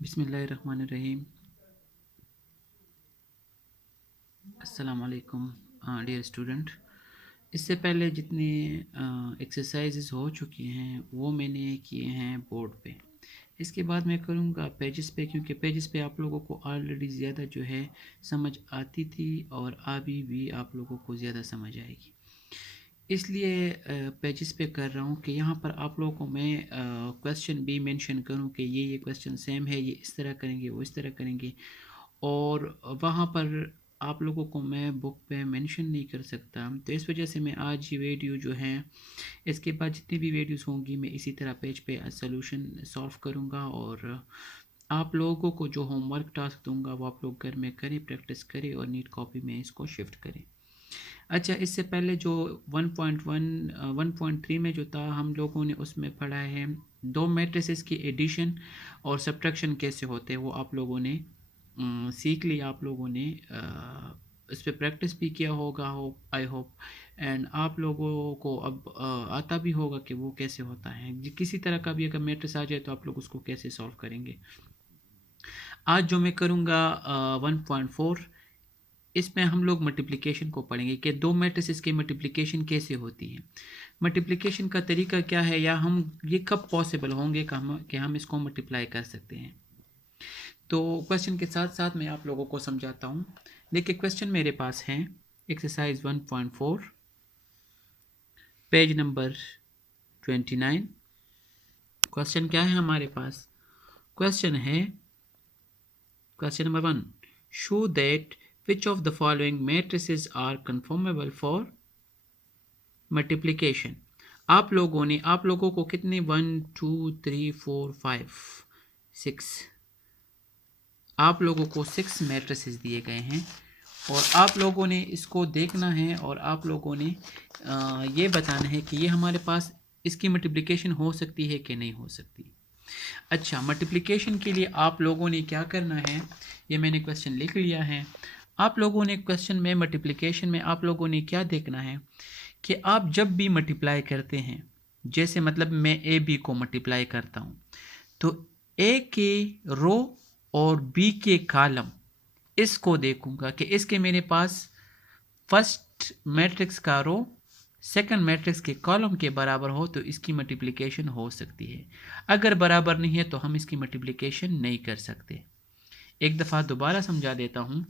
बिस्मिल्लाहिर्रहमानिर्रहीम। अस्सलाम वालेकुम डियर स्टूडेंट। इससे पहले जितने एक्सरसाइजेज हो चुकी हैं वो मैंने किए हैं बोर्ड पे। इसके बाद मैं करूँगा पेजेस पे, क्योंकि पेजेस पे आप लोगों को ऑलरेडी ज़्यादा जो है समझ आती थी और अभी भी आप लोगों को ज़्यादा समझ आएगी, इसलिए पेजेस पे कर रहा हूँ कि यहाँ पर आप लोगों को मैं क्वेश्चन भी मेंशन करूँ कि ये क्वेश्चन सेम है, ये इस तरह करेंगे, वो इस तरह करेंगे, और वहाँ पर आप लोगों को मैं बुक पे मेंशन नहीं कर सकता। तो इस वजह से मैं आज ये वीडियो जो है, इसके बाद जितनी भी वीडियोस होंगी मैं इसी तरह पेज पे सॉल्यूशन सॉल्व करूँगा, और आप लोगों को जो होमवर्क टास्क दूंगा वो आप लोग घर में करें, प्रैक्टिस करें और नीट कॉपी में इसको शिफ्ट करें। अच्छा, इससे पहले जो 1.1 1.3 में जो था हम लोगों ने उसमें पढ़ा है दो मैट्रिसेस की एडिशन और सब्ट्रैक्शन कैसे होते हैं, वो आप लोगों ने सीख लिया। आप लोगों ने इस पर प्रैक्टिस भी किया होगा, आई होप, एंड आप लोगों को अब आता भी होगा कि वो कैसे होता है। किसी तरह का भी अगर मैट्रिक्स आ जाए तो आप लोग उसको कैसे सॉल्व करेंगे। आज जो मैं करूँगा 1.4, इसमें हम लोग मल्टीप्लिकेशन को पढ़ेंगे कि दो मैट्रिसेस की मल्टीप्लिकेशन कैसे होती है, मल्टीप्लिकेशन का तरीका क्या है, या हम ये कब पॉसिबल होंगे कि हम इसको मल्टीप्लाई कर सकते हैं। तो क्वेश्चन के साथ साथ मैं आप लोगों को समझाता हूँ। देखिए, क्वेश्चन मेरे पास है एक्सरसाइज 1.4 पेज नंबर 29। क्वेश्चन क्या है हमारे पास? क्वेश्चन है question number 1, show that which of the following matrices are conformable for multiplication। आप लोगों को कितने 1 2 3 4 5 6, आप लोगों को 6 मैट्रिसेस दिए गए हैं और आप लोगों ने इसको देखना है और आप लोगों ने ये बताना है कि ये हमारे पास इसकी मल्टीप्लिकेशन हो सकती है कि नहीं हो सकती। अच्छा, मल्टीप्लिकेशन के लिए आप लोगों ने क्या करना है, ये मैंने क्वेश्चन लिख लिया है। आप लोगों ने क्वेश्चन में मल्टीप्लिकेशन में आप लोगों ने क्या देखना है कि आप जब भी मल्टीप्लाई करते हैं, जैसे मतलब मैं ए बी को मल्टीप्लाई करता हूँ, तो ए के रो और बी के कॉलम, इसको देखूंगा कि इसके मेरे पास फर्स्ट मैट्रिक्स का रो सेकंड मैट्रिक्स के कॉलम के बराबर हो तो इसकी मल्टीप्लिकेशन हो सकती है। अगर बराबर नहीं है तो हम इसकी मल्टीप्लिकेशन नहीं कर सकते। एक दफ़ा दोबारा समझा देता हूँ।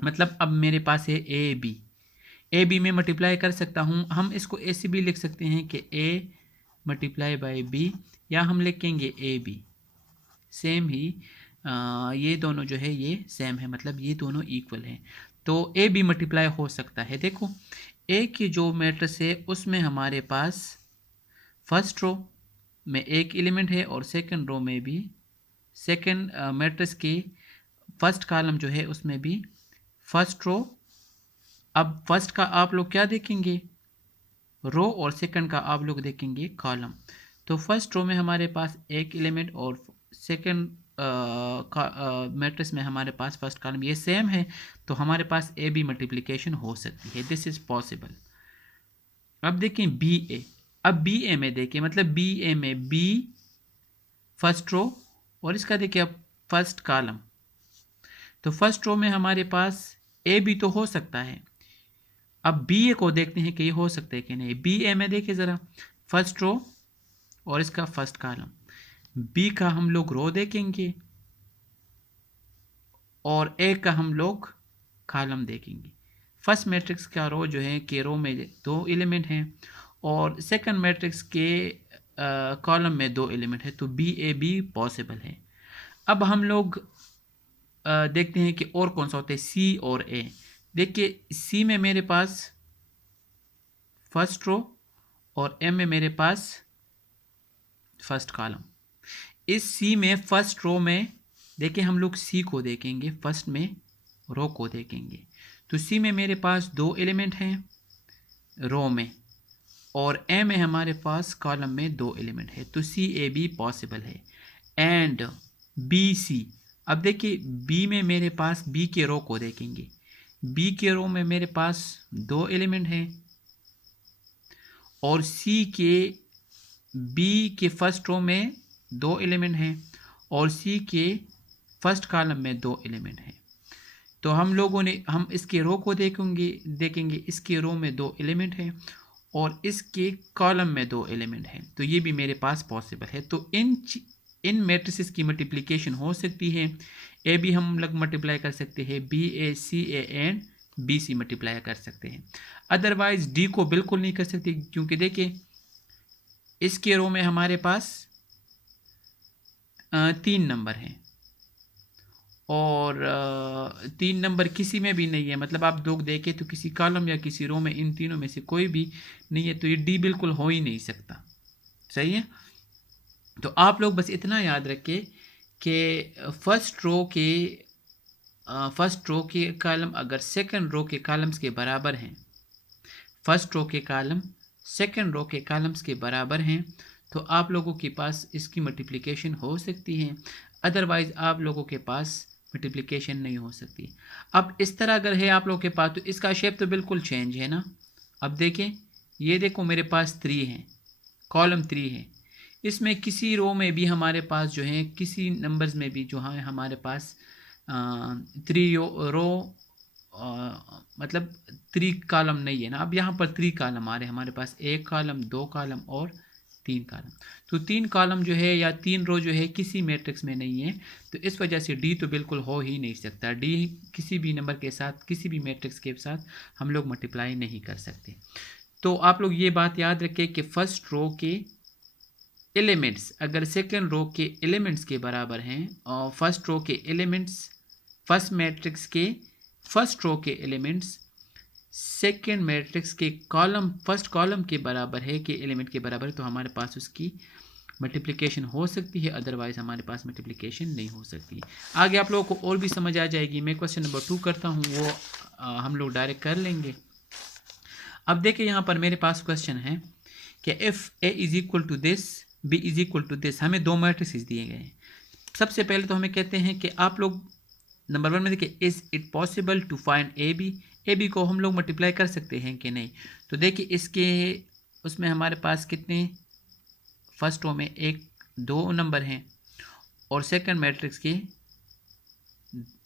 मतलब अब मेरे पास है ए बी में मल्टीप्लाई कर सकता हूँ। हम इसको ए से भी लिख सकते हैं कि ए मल्टीप्लाई बाई बी, या हम लिखेंगे ए बी। सेम ही ये दोनों जो है ये सेम है, मतलब ये दोनों इक्वल हैं, तो ए बी मल्टीप्लाई हो सकता है। देखो, ए की जो मैट्रिक्स है उसमें हमारे पास फर्स्ट रो में एक एलिमेंट है और सेकंड रो में भी, सेकंड मैट्रिक्स की फर्स्ट कॉलम जो है उसमें भी फर्स्ट रो। अब फर्स्ट का आप लोग क्या देखेंगे, रो, और सेकंड का आप लोग देखेंगे कॉलम। तो फर्स्ट रो में हमारे पास एक एलिमेंट और सेकंड मैट्रिक्स में हमारे पास फर्स्ट कॉलम, ये सेम है, तो हमारे पास ए बी मल्टीप्लिकेशन हो सकती है। This is possible. अब देखें बी ए, अब बी ए में देखें, मतलब बी ए में बी फर्स्ट रो और इसका देखिए अब फर्स्ट कॉलम, तो फर्स्ट रो में हमारे पास ए बी तो हो सकता है। अब बी ए को देखते हैं कि ये हो सकता है कि नहीं। बी ए में देखिए ज़रा, फर्स्ट रो और इसका फर्स्ट कॉलम, बी का हम लोग रो देखेंगे और ए का हम लोग कॉलम देखेंगे। फर्स्ट मैट्रिक्स का रो जो है कि रो में दो एलिमेंट हैं और सेकंड मैट्रिक्स के कॉलम में दो एलिमेंट है, तो बी ए बी पॉसिबल है। अब हम लोग देखते हैं कि और कौन सा होता है, सी और ए। देखिए, सी में मेरे पास फर्स्ट रो और ए में मेरे पास फर्स्ट कॉलम। इस सी में फर्स्ट रो में देखिए, हम लोग सी को देखेंगे, फर्स्ट में रो को देखेंगे, तो सी में मेरे पास दो एलिमेंट हैं रो में और ए में हमारे पास कॉलम में दो एलिमेंट है, तो सी ए बी पॉसिबल है। एंड बी सी, अब देखिए बी में मेरे पास बी के रो को देखेंगे, बी के रो में मेरे पास दो एलिमेंट हैं और सी के बी के फर्स्ट रो में 2 एलिमेंट हैं और सी के फर्स्ट कॉलम में 2 एलिमेंट हैं। तो हम इसके रो को देखेंगे इसके रो में 2 एलिमेंट हैं और इसके कॉलम में 2 एलिमेंट हैं, तो ये भी मेरे पास पॉसिबल है। तो इन मैट्रिसेस की मल्टीप्लिकेशन हो सकती है। ए बी हम लोग मल्टीप्लाई कर सकते हैं, B A C A and B C multiply कर सकते हैं। अदरवाइज डी को बिल्कुल नहीं कर सकते, क्योंकि देखिए इसके रो में हमारे पास 3 नंबर हैं और 3 नंबर किसी में भी नहीं है, मतलब आप दो देखें तो किसी कॉलम या किसी रो में इन तीनों में से कोई भी नहीं है, तो ये डी बिल्कुल हो ही नहीं सकता। सही है। तो आप लोग बस इतना याद रखें कि फर्स्ट रो के कॉलम अगर सेकंड रो के कॉलम्स के बराबर हैं, फर्स्ट रो के कॉलम सेकंड रो के कॉलम्स के बराबर हैं, तो आप लोगों के पास इसकी मल्टीप्लिकेशन हो सकती है। अदरवाइज आप लोगों के पास मल्टीप्लिकेशन नहीं हो सकती। अब इस तरह अगर है आप लोगों के पास, तो इसका शेप तो बिल्कुल चेंज है ना। अब देखें, ये देखो मेरे पास 3 है, कॉलम 3 है, इसमें किसी रो में भी हमारे पास जो है, किसी नंबर्स में भी जो है हमारे पास 3 रो मतलब 3 कॉलम नहीं है ना। अब यहाँ पर 3 कॉलम आ रहे हैं हमारे पास, 1 कॉलम 2 कॉलम और 3 कॉलम। तो 3 कॉलम जो है या 3 रो जो है किसी मैट्रिक्स में नहीं है, तो इस वजह से डी तो बिल्कुल हो ही नहीं सकता। डी किसी भी नंबर के साथ, किसी भी मैट्रिक्स के साथ हम लोग मल्टीप्लाई नहीं कर सकते। तो आप लोग ये बात याद रखें कि फर्स्ट रो के एलिमेंट्स अगर सेकेंड रो के एलिमेंट्स के बराबर हैं और फर्स्ट रो के एलिमेंट्स, फर्स्ट मैट्रिक्स के फर्स्ट रो के एलिमेंट्स सेकेंड मैट्रिक्स के कॉलम फर्स्ट कॉलम के बराबर है, के एलिमेंट के बराबर है, तो हमारे पास उसकी मल्टीप्लिकेशन हो सकती है। अदरवाइज हमारे पास मल्टीप्लिकेशन नहीं हो सकती। आगे आप लोगों को और भी समझ आ जाएगी। मैं क्वेश्चन नंबर 2 करता हूँ, वो हम लोग डायरेक्ट कर लेंगे। अब देखिए यहाँ पर मेरे पास क्वेश्चन है कि if A is equal to this, B is equal to this, हमें 2 मैट्रिसेस दिए गए हैं। सबसे पहले तो हमें कहते हैं कि आप लोग नंबर 1 में देखिए, is it possible to find A B को हम लोग मल्टीप्लाई कर सकते हैं कि नहीं। तो देखिए इसके उसमें हमारे पास कितने, फर्स्ट रो में 2 नंबर हैं और सेकंड मैट्रिक्स के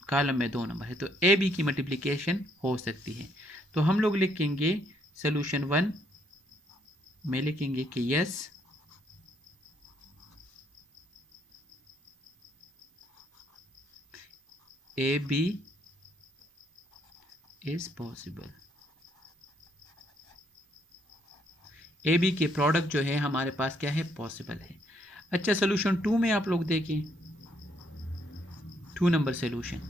कॉलम में 2 नंबर है, तो ए बी की मल्टीप्लिकेशन हो सकती है। तो हम लोग लिखेंगे सोल्यूशन 1 में लिखेंगे कि yes A B is possible. A B के प्रोडक्ट जो है हमारे पास क्या है, पॉसिबल है। अच्छा, सोल्यूशन 2 में आप लोग देखें, 2 number solution,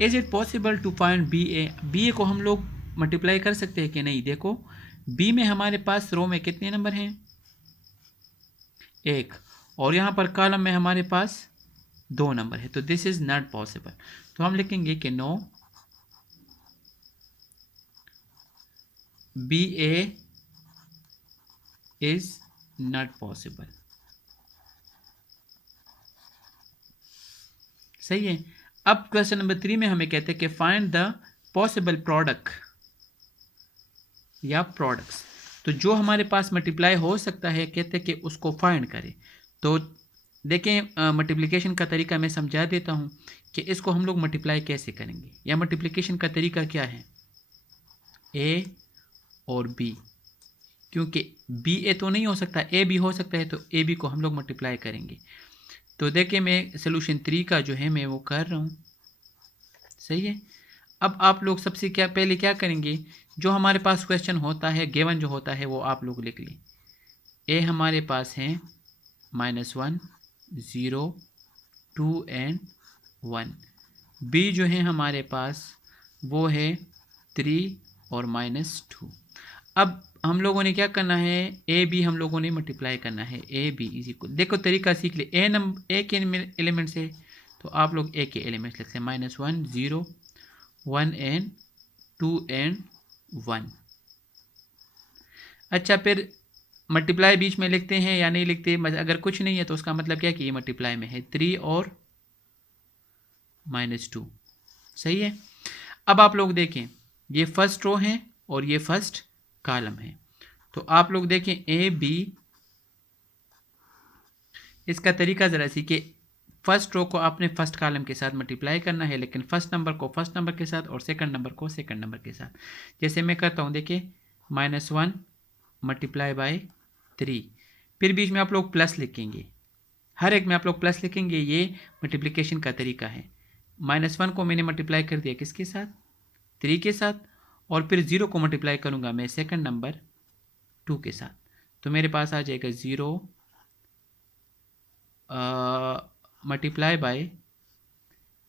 is it possible to find B A को हम लोग मल्टीप्लाई कर सकते हैं कि नहीं। देखो बी में हमारे पास रो में कितने नंबर हैं, 1, और यहाँ पर कॉलम में हमारे पास 2 नंबर है, तो दिस इज नॉट पॉसिबल। तो हम लिखेंगे कि no B A is not possible. सही है। अब क्वेश्चन नंबर 3 में हमें कहते हैं कि फाइंड द पॉसिबल प्रोडक्ट या प्रोडक्ट्स। तो जो हमारे पास मल्टीप्लाई हो सकता है, कहते हैं कि उसको फाइंड करें। तो देखें मल्टीप्लिकेशन का तरीका मैं समझा देता हूं कि इसको हम लोग मल्टीप्लाई कैसे करेंगे, या मल्टीप्लिकेशन का तरीका क्या है, ए और बी, क्योंकि बी ए तो नहीं हो सकता, ए बी हो सकता है, तो ए बी को हम लोग मल्टीप्लाई करेंगे। तो देखिए मैं सोल्यूशन 3 का जो है मैं वो कर रहा हूँ। सही है। अब आप लोग सबसे पहले क्या करेंगे, जो हमारे पास क्वेश्चन होता है, गिवन जो होता है वो आप लोग लिख लें। ए हमारे पास है -1 0 2 एंड 1। बी जो है हमारे पास वो है 3 और -2। अब हम लोगों ने क्या करना है, ए बी हम लोगों ने मल्टीप्लाई करना है। ए बी इज इक्वल, देखो तरीका सीख ले, ए के एलिमेंट से, तो आप लोग ए के एलिमेंट्स लिखते हैं, -1 0 1 एंड 2 एंड 1। अच्छा, फिर मल्टीप्लाई बीच में लिखते हैं या नहीं लिखते, अगर कुछ नहीं है तो उसका मतलब क्या है कि ये मल्टीप्लाई में है, 3 और -2। सही है। अब आप लोग देखें, ये फर्स्ट रो है और ये फर्स्ट कॉलम है, तो आप लोग देखें ए बी इसका तरीका ज़रा सी कि फर्स्ट रो को आपने फर्स्ट कॉलम के साथ मल्टीप्लाई करना है, लेकिन फर्स्ट नंबर को फर्स्ट नंबर के साथ और सेकंड नंबर को सेकंड नंबर के साथ। जैसे मैं करता हूँ, देखिए -1 मल्टीप्लाई बाय 3, फिर बीच में आप लोग प्लस लिखेंगे, हर एक में आप लोग प्लस लिखेंगे। ये मल्टीप्लिकेशन का तरीका है। -1 को मैंने मल्टीप्लाई कर दिया किसके साथ, 3 के साथ, और फिर 0 को मल्टीप्लाई करूँगा मैं सेकंड नंबर 2 के साथ, तो मेरे पास आ जाएगा 0 मल्टीप्लाई बाय,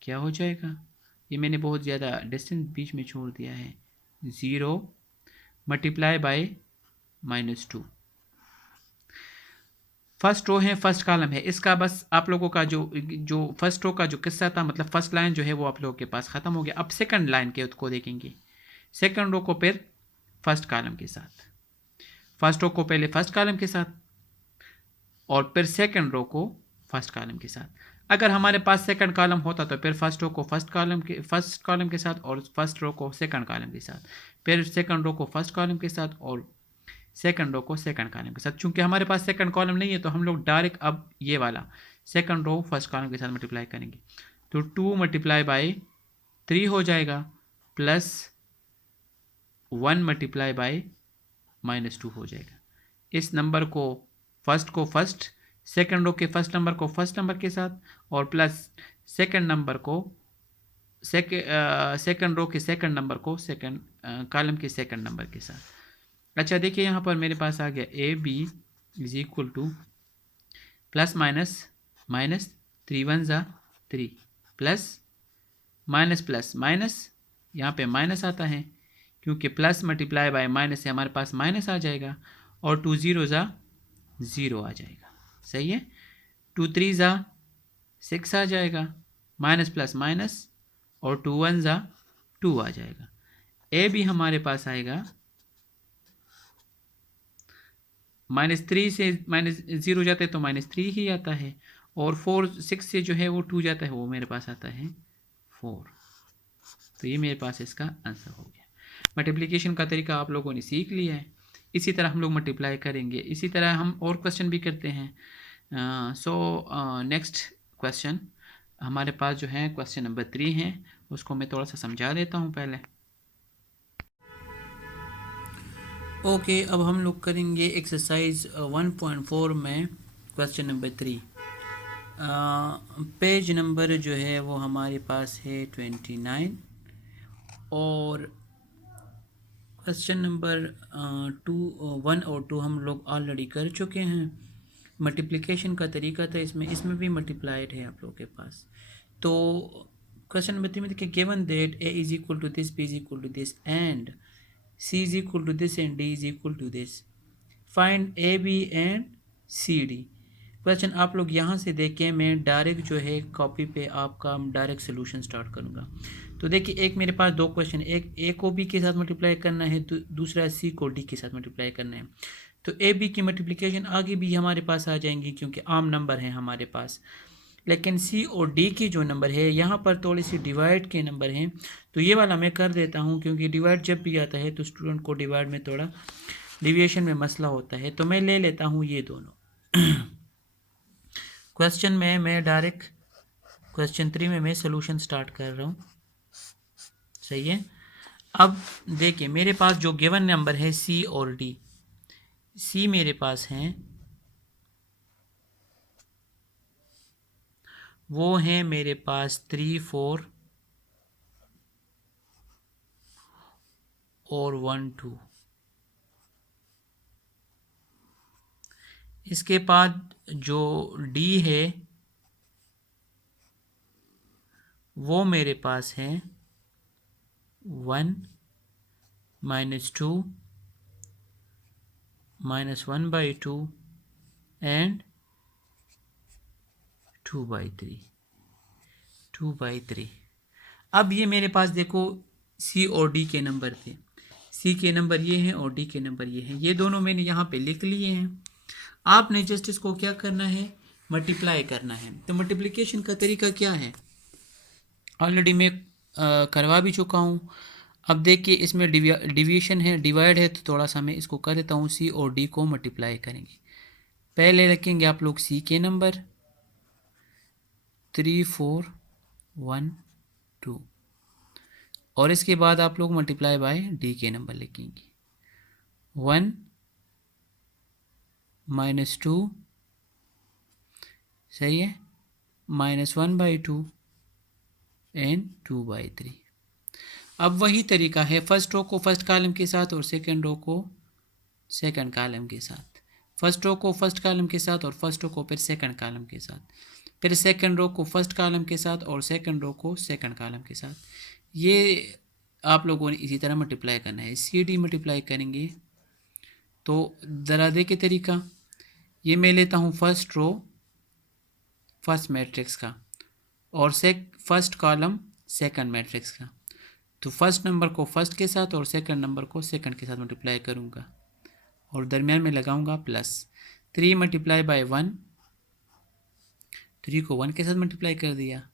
क्या हो जाएगा, ये मैंने बहुत ज़्यादा डिस्टेंस बीच में छोड़ दिया है, 0 मल्टीप्लाई बाय -2। फर्स्ट रो है, फर्स्ट कॉलम है, इसका बस आप लोगों का जो फर्स्ट रो का जो किस्सा था, मतलब फर्स्ट लाइन जो है वो आप लोगों के पास ख़त्म हो गया। अब सेकंड लाइन के उसको देखेंगे, सेकंड रो को फिर फर्स्ट कॉलम के साथ, फर्स्ट रो को पहले फर्स्ट कॉलम के साथ और फिर सेकंड रो को फर्स्ट कॉलम के साथ। अगर हमारे पास सेकंड कॉलम होता तो फिर फर्स्ट रो को फर्स्ट कॉलम के साथ और फर्स्ट रो को सेकंड कॉलम के साथ, फिर सेकंड रो को फर्स्ट कॉलम के साथ और सेकंड रो को सेकंड कॉलम के साथ। चूंकि हमारे पास सेकंड कॉलम नहीं है तो हम लोग डायरेक्ट अब ये वाला सेकंड रो फर्स्ट कॉलम के साथ मल्टीप्लाई करेंगे, तो 2 मल्टीप्लाई बाय 3 हो जाएगा प्लस 1 मल्टीप्लाई बाय -2 हो जाएगा। इस नंबर को फर्स्ट, सेकंड रो के फर्स्ट नंबर को फर्स्ट नंबर के साथ और प्लस सेकंड नंबर को सेकंड रो के सेकंड नंबर को सेकंड कॉलम के सेकंड नंबर के साथ। अच्छा देखिए यहाँ पर मेरे पास आ गया AB is equal two plus minus 3 1 ज़ा 3 प्लस माइनस प्लस माइनस, यहाँ पे माइनस आता है क्योंकि प्लस मल्टीप्लाई बाय माइनस से हमारे पास माइनस आ जाएगा, और 2 0 ज़ा 0 आ जाएगा। सही है, 2 3 ज़ा 6 आ जाएगा, माइनस प्लस माइनस, और 2 1 ज़ा 2 आ जाएगा। ए भी हमारे पास आएगा -3 से -0 जाता है तो -3 ही आता है, और 4 6 से जो है वो 2 जाता है, वो मेरे पास आता है 4। तो ये मेरे पास इसका आंसर हो गया। मल्टीप्लिकेशन का तरीका आप लोगों ने सीख लिया है, इसी तरह हम लोग मल्टीप्लाई करेंगे। इसी तरह हम और क्वेश्चन भी करते हैं। नेक्स्ट क्वेश्चन हमारे पास जो है क्वेश्चन नंबर 3 है, उसको मैं थोड़ा सा समझा देता हूँ पहले। ओके, अब हम लोग करेंगे एक्सरसाइज 1.4 में क्वेश्चन नंबर 3। पेज नंबर जो है वो हमारे पास है 29, और क्वेश्चन नंबर 1 और 2 हम लोग ऑलरेडी कर चुके हैं। मल्टीप्लिकेशन का तरीका था इसमें भी मल्टीप्लाइड है आप लोगों के पास। तो क्वेश्चन नंबर 3 में देखिए, given that A is equal to this, B is equal to this and C is equal to this and D is equal to this, find AB and CD। Question आप लोग यहाँ से देखें, मैं direct जो है कॉपी पे आपका डायरेक्ट सोल्यूशन स्टार्ट करूँगा। तो देखिए, एक मेरे पास 2 क्वेश्चन, एक A को B के साथ मल्टीप्लाई करना है, दूसरा C को D के साथ मल्टीप्लाई करना है। तो AB की मल्टीप्लिकेशन आगे भी हमारे पास आ जाएंगी क्योंकि आम नंबर है हमारे पास, लेकिन C और D की जो नंबर है यहाँ पर थोड़ी सी डिवाइड के नंबर हैं, तो ये वाला मैं कर देता हूँ क्योंकि डिवाइड जब भी आता है तो स्टूडेंट को डिवाइड में थोड़ा डिविएशन में मसला होता है। तो मैं ले लेता हूँ ये दोनों। क्वेश्चन में मैं डायरेक्ट क्वेश्चन 3 में मैं सोल्यूशन स्टार्ट कर रहा हूँ। सही है, अब देखिए मेरे पास जो गिवन नंबर है C और D, C मेरे पास हैं वो हैं मेरे पास 3 4 और 1 2। इसके बाद जो D है वो मेरे पास है 1 -2 -1/2 एंड 2/3। अब ये मेरे पास देखो C और D के नंबर थे, C के नंबर ये हैं और D के नंबर ये हैं, ये दोनों मैंने यहाँ पे लिख लिए हैं। आपने जस्ट इसको क्या करना है, मल्टीप्लाई करना है। तो मल्टीप्लिकेशन का तरीका क्या है ऑलरेडी मैं करवा भी चुका हूँ। अब देखिए इसमें डिविएशन है, डिवाइड है, तो थोड़ा सा मैं इसको कर देता हूँ, C और D को मल्टीप्लाई करेंगे। पहले रखेंगे आप लोग सी के नंबर 3 4 1 2 और इसके बाद आप लोग मल्टीप्लाई बाय डी के नंबर लिखेंगे 1 -2 सही है -1/2 एंड 2/3। अब वही तरीका है फर्स्ट रो को फर्स्ट कॉलम के साथ और सेकंड रो को सेकंड कॉलम के साथ, फर्स्ट रो को फर्स्ट कॉलम के साथ और फर्स्ट रो को फिर सेकंड कॉलम के साथ, फिर सेकंड रो को फर्स्ट कॉलम के साथ और सेकंड रो को सेकंड कॉलम के साथ। ये आप लोगों ने इसी तरह मल्टीप्लाई करना है। सी डी मल्टीप्लाई करेंगे तो ज़रा देखिए तरीका, ये मैं लेता हूँ फर्स्ट रो फर्स्ट मैट्रिक्स का और फर्स्ट कॉलम सेकंड मैट्रिक्स का, तो फर्स्ट नंबर को फर्स्ट के साथ और सेकंड नंबर को सेकंड के साथ मल्टीप्लाई करूँगा और दरमियान में लगाऊंगा प्लस 3 मल्टीप्लाई बाय 1, 3 को 1 के साथ मल्टीप्लाई कर दिया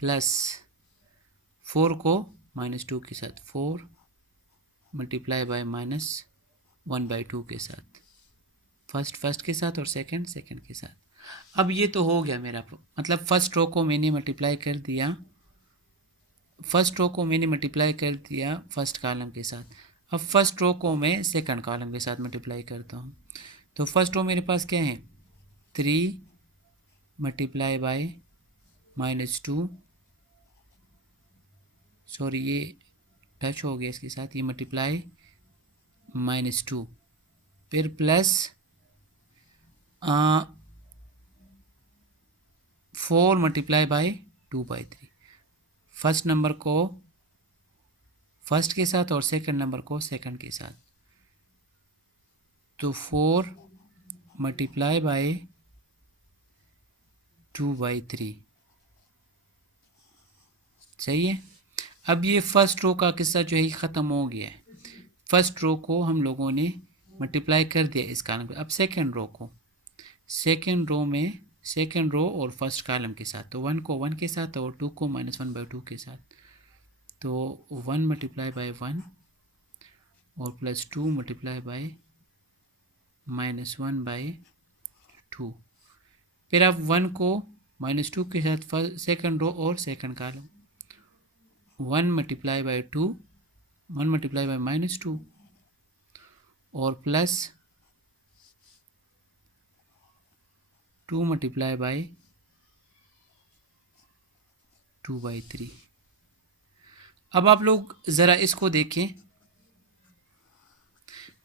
प्लस 4 को -2 के साथ, 4 मल्टीप्लाई बाय -1/2 के साथ, फर्स्ट के साथ और सेकंड के साथ। अब ये तो हो गया मेरा, मतलब फर्स्ट रो को मैंने मल्टीप्लाई कर दिया, फर्स्ट रो को मैंने मल्टीप्लाई कर दिया फर्स्ट कॉलम के साथ। अब फर्स्ट रो को मैं सेकंड कॉलम के साथ मल्टीप्लाई करता हूँ, तो फर्स्ट रो मेरे पास क्या है 3 मल्टीप्लाई बाय -2, सॉरी ये टच हो गया इसके साथ, ये मल्टीप्लाई -2 फिर plus 4 multiply by 2/3, first number को फर्स्ट के साथ और सेकंड नंबर को सेकंड के साथ, तो 4 मल्टीप्लाई बाय 2/3 सही है। अब ये फर्स्ट रो का किस्सा जो है ख़त्म हो गया है, फर्स्ट रो को हम लोगों ने मल्टीप्लाई कर दिया इस कॉलम पे। अब सेकंड रो को, सेकंड रो में सेकंड रो और फर्स्ट कॉलम के साथ, तो 1 को 1 के साथ और 2 को -1/2 के साथ, तो 1 मल्टीप्लाई बाय 1 और प्लस 2 मल्टीप्लाई बाय -1/2, फिर आप 1 को -2 के साथ सेकंड रो और second column, 1 multiply by 2, 1 multiply by -2 और प्लस 2 मल्टीप्लाई बाय 2/3। अब आप लोग ज़रा इसको देखें,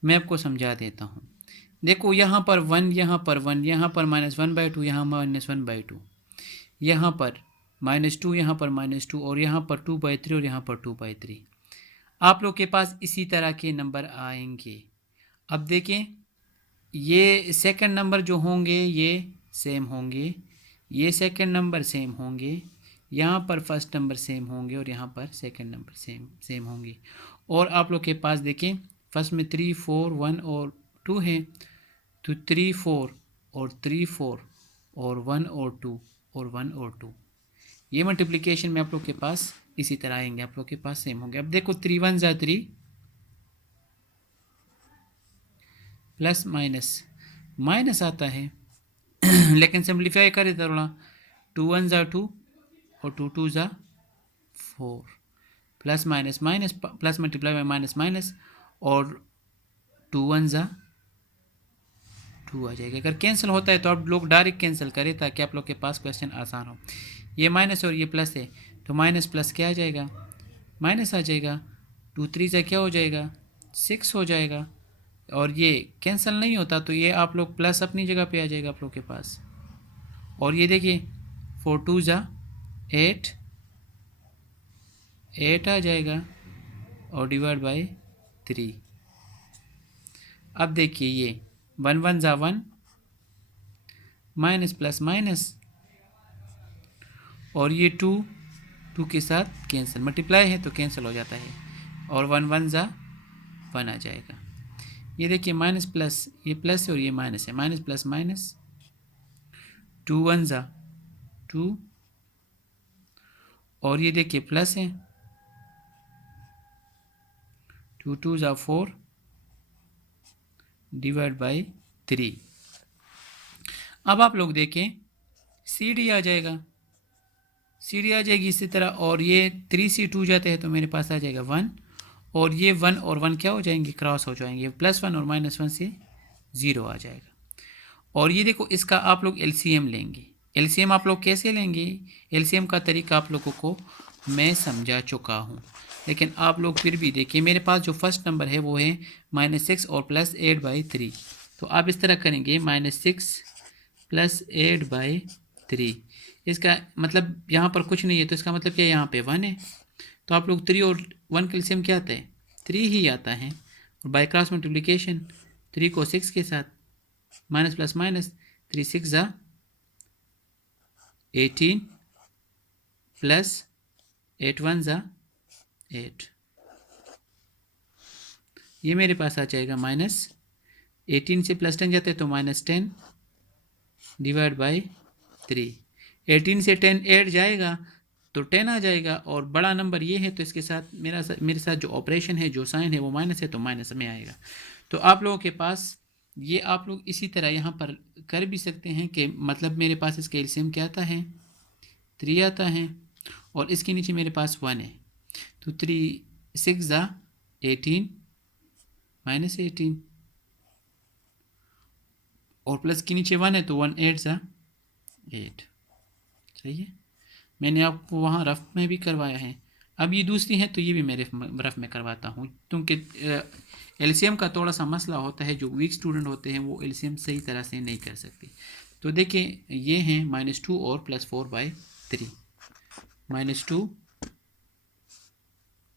मैं आपको समझा देता हूँ। देखो यहाँ पर 1, यहाँ पर 1, यहाँ पर -1/2, यहाँ -1/2, यहाँ पर -2, यहाँ पर -2 और यहाँ पर 2/3 और यहाँ पर 2/3। आप लोग के पास इसी तरह के नंबर आएंगे। अब देखें ये सेकंड नंबर जो होंगे ये सेम होंगे, ये सेकंड नंबर सेम होंगे, यहाँ पर फर्स्ट नंबर सेम होंगे और यहाँ पर सेकंड नंबर सेम होंगे। और आप लोग के पास देखें फर्स्ट में 3 4 1 और 2 है, तो 3 4 और 3 4 और 1 और 2 और 1 और 2, ये मल्टीप्लिकेशन में आप लोग के पास इसी तरह आएंगे, आप लोग के पास सेम होंगे। अब देखो 3 1 ज़ा 3 प्लस माइनस आता है लेकिन सिंप्लीफाई करें थोड़ा, 2 1 ज़ा 2 और 2 2 ज़ा 4, plus minus plus multiply by minus और 2 1 ज़ा 2 आ जाएगा। अगर कैंसिल होता है तो आप लोग डायरेक्ट कैंसिल करें ताकि आप लोग के पास क्वेश्चन आसान हो। ये माइनस और ये प्लस है, तो माइनस प्लस क्या आ जाएगा, माइनस आ जाएगा, 2 3 ज़ा क्या हो जाएगा 6 हो जाएगा, और ये कैंसिल नहीं होता तो ये आप लोग प्लस अपनी जगह पे आ जाएगा आप लोग के पास। और ये देखिए 4 2 ज़ा 8 आ जाएगा और डिवाइड बाय 3। अब देखिए ये 1 1 ज़ा 1, माइनस प्लस माइनस, और ये 2 के साथ कैंसिल, मल्टीप्लाई है तो कैंसिल हो जाता है, और 1 1 ज़ा 1 आ जाएगा। ये देखिए माइनस प्लस, ये प्लस है और ये माइनस है, माइनस प्लस माइनस, 2 1 ज़ा 2 और ये देखिए प्लस है, 2 2 ज़ा 4 डिवाइड बाय 3। अब आप लोग देखें सी डी आ जाएगा, सी डी आ जाएगी इसी तरह, और ये 3C2 जाते हैं तो मेरे पास आ जाएगा 1, और ये 1 और 1 क्या हो जाएंगे, क्रॉस हो जाएंगे, +1 और -1 से 0 आ जाएगा। और ये देखो इसका आप लोग एलसीएम लेंगे। एलसीएम आप लोग कैसे लेंगे, एलसीएम का तरीका आप लोगों को मैं समझा चुका हूँ, लेकिन आप लोग फिर भी देखिए मेरे पास जो फर्स्ट नंबर है वो है -6 और +8/3। तो आप इस तरह करेंगे -6 +8/3। इसका मतलब यहाँ पर कुछ नहीं है, तो इसका मतलब क्या, यहाँ पे 1 है, तो आप लोग 3 और 1 का एलसीएम क्या आता है, 3 ही आता है। और बाय क्रॉस मल्टीप्लिकेशन 3 को 6 के साथ, माइनस प्लस माइनस, 3 6 ज़ा 18 प्लस 8 1 ज़ा 8, ये मेरे पास आ जाएगा -18 से +10 जाते हैं तो -10 डिवाइड बाई 3। 18 से 10 8 जाएगा तो 10 आ जाएगा, और बड़ा नंबर ये है तो इसके साथ मेरे साथ जो ऑपरेशन है, जो साइन है वो माइनस है तो माइनस में आएगा। तो आप लोगों के पास ये आप लोग इसी तरह यहाँ पर कर भी सकते हैं कि मतलब मेरे पास इसका एलसीएम क्या आता है, 3 आता है, और इसके नीचे मेरे पास 1 है, तो 3 6 ज़ा 18 -18, और प्लस के नीचे 1 है तो 1 8 ज़ा 8। सही है, मैंने आपको वहाँ रफ में भी करवाया है। अब ये दूसरी है तो ये भी मेरे रफ में करवाता हूँ, क्योंकि एलसीएम का थोड़ा सा मसला होता है, जो वीक स्टूडेंट होते हैं वो एलसीएम सही तरह से नहीं कर सकते। तो देखिए ये हैं -2 और +4/3, -2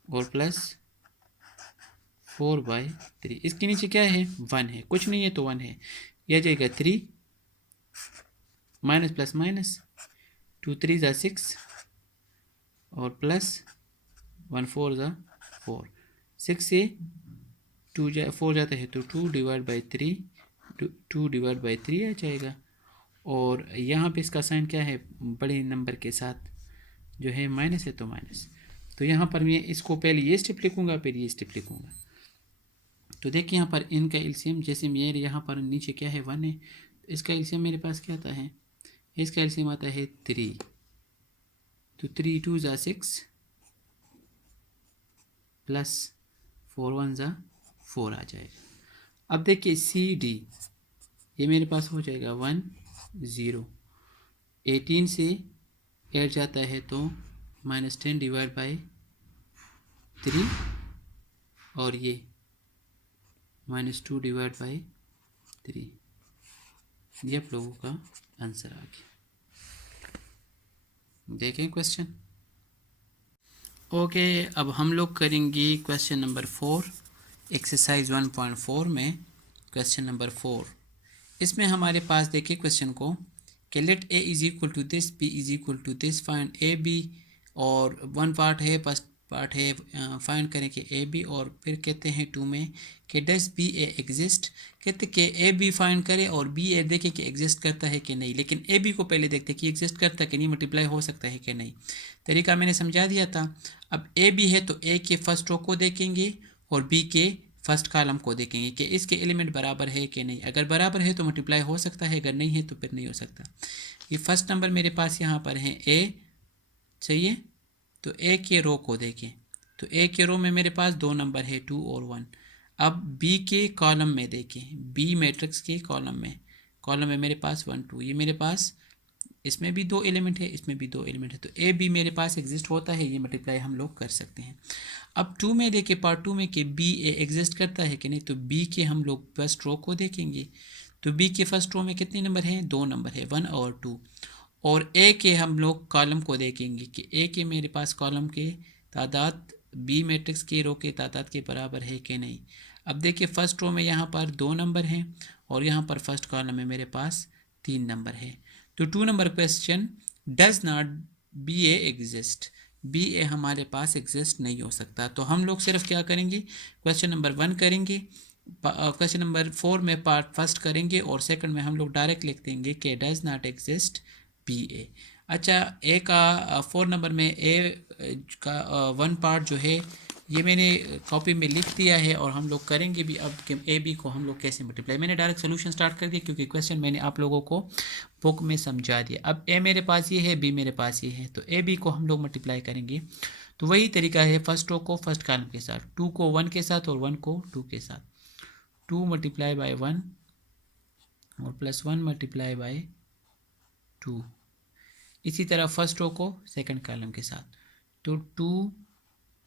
और +4/3। इसके नीचे क्या है, 1 है, कुछ नहीं है तो 1 है, यह जाएगा 3 माइनस प्लस माइनस, 2 3 ज़ा 6 और +1 4 ज़ा 4, 6 से 2 4 जाता है तो 2 डिवाइड बाई 3, 2 डिवाइड बाई 3 आ जाएगा। और यहाँ पे इसका साइन क्या है, बड़े नंबर के साथ जो है माइनस है तो माइनस, तो यहाँ पर मैं इसको पहले ये स्टेप लिखूँगा फिर ये स्टेप लिखूँगा। तो देखिए यहाँ पर इनका एलसीएम, जैसे मेरे यहाँ पर नीचे क्या है 1 है, तो इसका एलसीएम मेरे पास क्या आता है, इसका एलसीएम आता है 3, तो 3 2 ज़ा 6 +4 1 ज़ा 4 आ जाएगा। अब देखिए सी डी, ये मेरे पास हो जाएगा 1 0, 18 से 8 जाता है तो -10 डिवाइड बाई 3, और ये -2 डिवाइड बाई 3, ये आप लोगों का आंसर आ गया। देखें क्वेश्चन। ओके, अब हम लोग करेंगे क्वेश्चन नंबर 4, एक्सरसाइज 1.4 में क्वेश्चन नंबर 4। इसमें हमारे पास देखिए क्वेश्चन को कि let A is equal to this, B is equal to this, find A B, और वन पार्ट है, फर्स्ट पार्ट है फाइंड करें कि ए बी, और फिर कहते हैं 2 में कि डस बी ए एग्जिस्ट, कहते कि ए बी फाइंड करें और बी ए देखें कि एग्जिस्ट करता है कि नहीं, लेकिन ए बी को पहले देखते कि एग्जिस्ट करता है कि नहीं, मल्टीप्लाई हो सकता है कि नहीं। तरीका मैंने समझा दिया था। अब ए बी है तो ए के फर्स्ट रो को देखेंगे और बी के फर्स्ट कॉलम को देखेंगे कि इसके एलिमेंट बराबर है कि नहीं, अगर बराबर है तो मल्टीप्लाई हो सकता है, अगर नहीं है तो फिर नहीं हो सकता। ये फर्स्ट नंबर मेरे पास यहाँ पर है ए, सही है, तो ए के रो को देखें, तो ए के रो में मेरे पास 2 नंबर है 2 और 1। अब बी के कॉलम में देखें, बी मैट्रिक्स के कॉलम में मेरे पास 1 2, ये मेरे पास इसमें भी 2 एलिमेंट है, इसमें भी 2 एलिमेंट है, तो ए बी मेरे पास एग्जिस्ट होता है, ये मल्टीप्लाई हम लोग कर सकते हैं। अब 2 में देखें, पार्ट 2 में कि बी ए एग्जिस्ट करता है कि नहीं, तो बी के हम लोग फर्स्ट रो को देखेंगे, तो बी के फर्स्ट रो में कितने नंबर हैं, 2 नंबर है 1 और 2, और ए के हम लोग कॉलम को देखेंगे कि ए के मेरे पास कॉलम के तादाद बी मैट्रिक्स के रो के तादाद के बराबर है कि नहीं। अब देखिए फर्स्ट रो में यहाँ पर 2 नंबर हैं और यहाँ पर फर्स्ट कॉलम में मेरे पास 3 नंबर है। तो 2 number question, does not B A exist, B A हमारे पास एग्जिस्ट नहीं हो सकता। तो हम लोग सिर्फ क्या करेंगे, क्वेश्चन नंबर 1 करेंगे, क्वेश्चन नंबर 4 में पार्ट फर्स्ट करेंगे और सेकंड में हम लोग डायरेक्ट लिख देंगे कि does not exist B A. अच्छा, ए का 4 नंबर में ए का 1 पार्ट जो है ये मैंने कॉपी में लिख दिया है और हम लोग करेंगे भी अब कि ए बी को हम लोग कैसे मल्टीप्लाई। मैंने डायरेक्ट सोल्यूशन स्टार्ट कर दिया क्योंकि क्वेश्चन मैंने आप लोगों को बुक में समझा दिया। अब ए मेरे पास ये है, बी मेरे पास ये है, तो ए बी को हम लोग मल्टीप्लाई करेंगे। तो वही तरीका है, फर्स्ट रो को फर्स्ट कॉलम के साथ, 2 को 1 के साथ और 1 को 2 के साथ, 2 मल्टीप्लाई बाय 1 और प्लस 1 मल्टीप्लाई बाय 2। इसी तरह फर्स्ट रो को सेकंड कॉलम के साथ, तो 2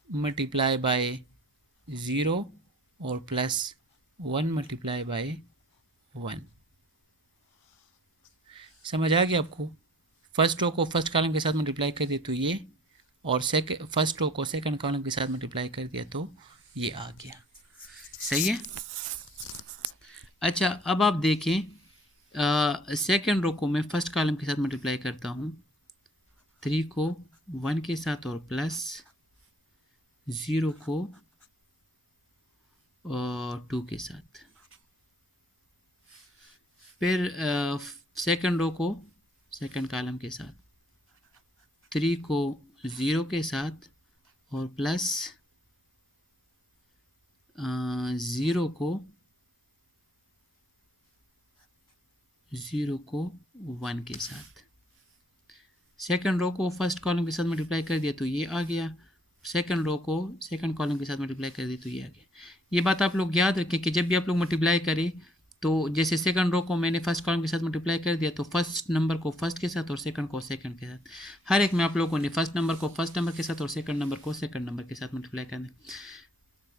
मल्टीप्लाई बाय 0 और प्लस 1 मल्टीप्लाई बाय 1। समझ आ गया आपको? फर्स्ट रो को फर्स्ट कॉलम के साथ मल्टीप्लाई कर दिया तो ये, और फर्स्ट रो को सेकंड कॉलम के साथ मल्टीप्लाई कर दिया तो ये आ गया। सही है। अच्छा, अब आप देखें सेकंड रो को मैं फर्स्ट कॉलम के साथ मल्टीप्लाई करता हूँ, 3 को 1 के साथ और प्लस 0 को 2 के साथ। फिर सेकंड रो को सेकंड कॉलम के साथ, 3 को 0 के साथ और प्लस 0 को 1 के साथ। सेकंड रो को फर्स्ट कॉलम के साथ मल्टीप्लाई कर दिया तो ये आ गया, सेकंड रो को सेकंड कॉलम के साथ मल्टीप्लाई कर दिया तो ये आ गया। ये बात आप लोग याद रखें कि जब भी आप लोग मल्टीप्लाई करें तो जैसे सेकंड रो को मैंने फर्स्ट कॉलम के साथ मल्टीप्लाई कर दिया तो फर्स्ट नंबर को फर्स्ट के साथ और सेकंड को सेकंड के साथ, हर एक में आप लोगों ने फर्स्ट नंबर को फर्स्ट नंबर के साथ और सेकंड नंबर को सेकंड नंबर के साथ मल्टीप्लाई करना।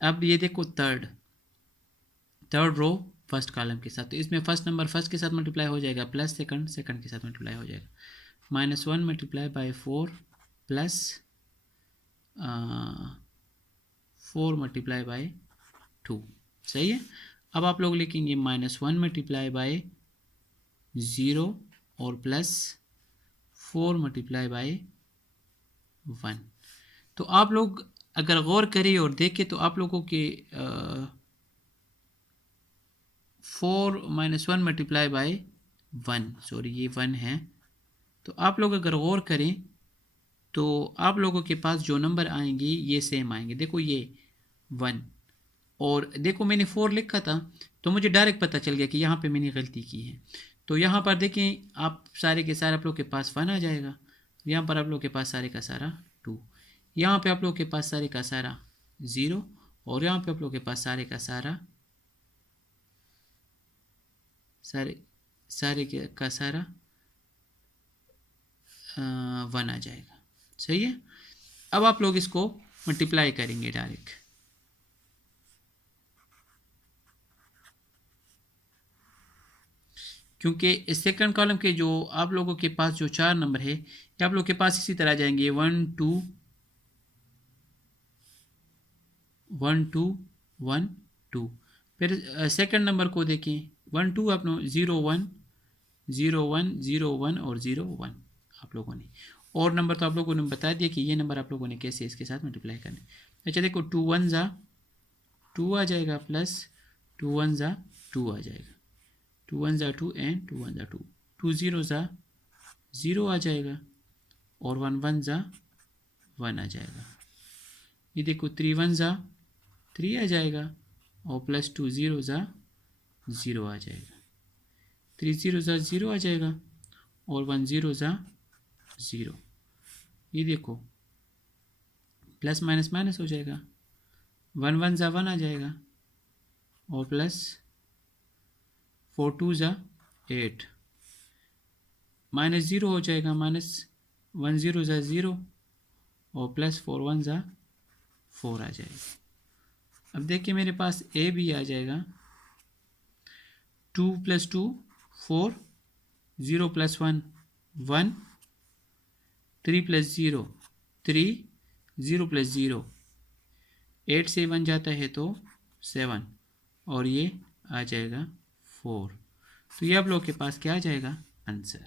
अब ये देखो थर्ड रो फर्स्ट कॉलम के साथ, तो इसमें फर्स्ट नंबर फर्स्ट के साथ मल्टीप्लाई हो जाएगा, प्लस सेकंड सेकंड के साथ मल्टीप्लाई हो जाएगा, -1 multiply by 4 plus 4 multiply by 2। सही है। अब आप लोग लिखेंगे -1 मल्टीप्लाई बाय 0 और प्लस 4 मल्टीप्लाई बाय 1। तो आप लोग अगर गौर करें और देखें तो आप लोगों के 4 -1 मल्टीप्लाई बाय 1, सॉरी ये 1 है, तो आप लोग अगर गौर करें तो आप लोगों के पास जो नंबर आएंगे ये सेम आएंगे। देखो ये 1 और देखो मैंने 4 लिखा था तो मुझे डायरेक्ट पता चल गया कि यहाँ पे मैंने गलती की है। तो यहाँ पर देखें आप सारे के सारे आप लोग के पास 1 आ जाएगा, यहाँ पर आप लोग के पास सारे का सारा 2, यहाँ पे आप लोग के पास सारे का सारा 0 और यहाँ पे आप लोग के पास सारे का सारा का सारा 1 आ जाएगा। सही है। अब आप लोग इसको मल्टीप्लाई करेंगे डायरेक्ट, क्योंकि सेकंड कॉलम के जो आप लोगों के पास जो 4 नंबर है ये आप लोग के पास इसी तरह जाएंगे 1 2 1 2 1 2। फिर सेकंड नंबर को देखें 1 2 आप लोग 0 1 0 1 0 1 और 0 1 आप लोगों ने, और नंबर तो आप लोगों ने बता दिया कि ये नंबर आप लोगों ने कैसे इसके साथ मल्टीप्लाई करने। अच्छा देखो 2 1 ज़ा 2 आ जाएगा, प्लस 2 1 ज़ा 2 आ जाएगा, 2 1 ज़ा 2 एंड 2 1 ज़ा 2, 2 0 ज़ा 0 आ जाएगा और 1 1 ज़ा 1 आ जाएगा। ये देखो 3 1 ज़ा 3 आ जाएगा और प्लस 2 0 ज़ा 0 आ जाएगा, 3 0 ज़ा 0 आ जाएगा और 1 0 ज़ा 0। ये देखो प्लस माइनस माइनस हो जाएगा, 1 1 ज़ा 1 आ जाएगा और प्लस 4 2 ज़ा 8, -0 हो जाएगा, -1 0 ज़ा 0 और प्लस 4 1 ज़ा 4 आ जाएगा। अब देखिए मेरे पास ए भी आ जाएगा, 2 + 2 4, 0 + 1 1, 3 + 0 3, 0 + 0 8 से 1 जाता है तो 7 और ये आ जाएगा 4। तो ये आप लोग के पास क्या आ जाएगा आंसर।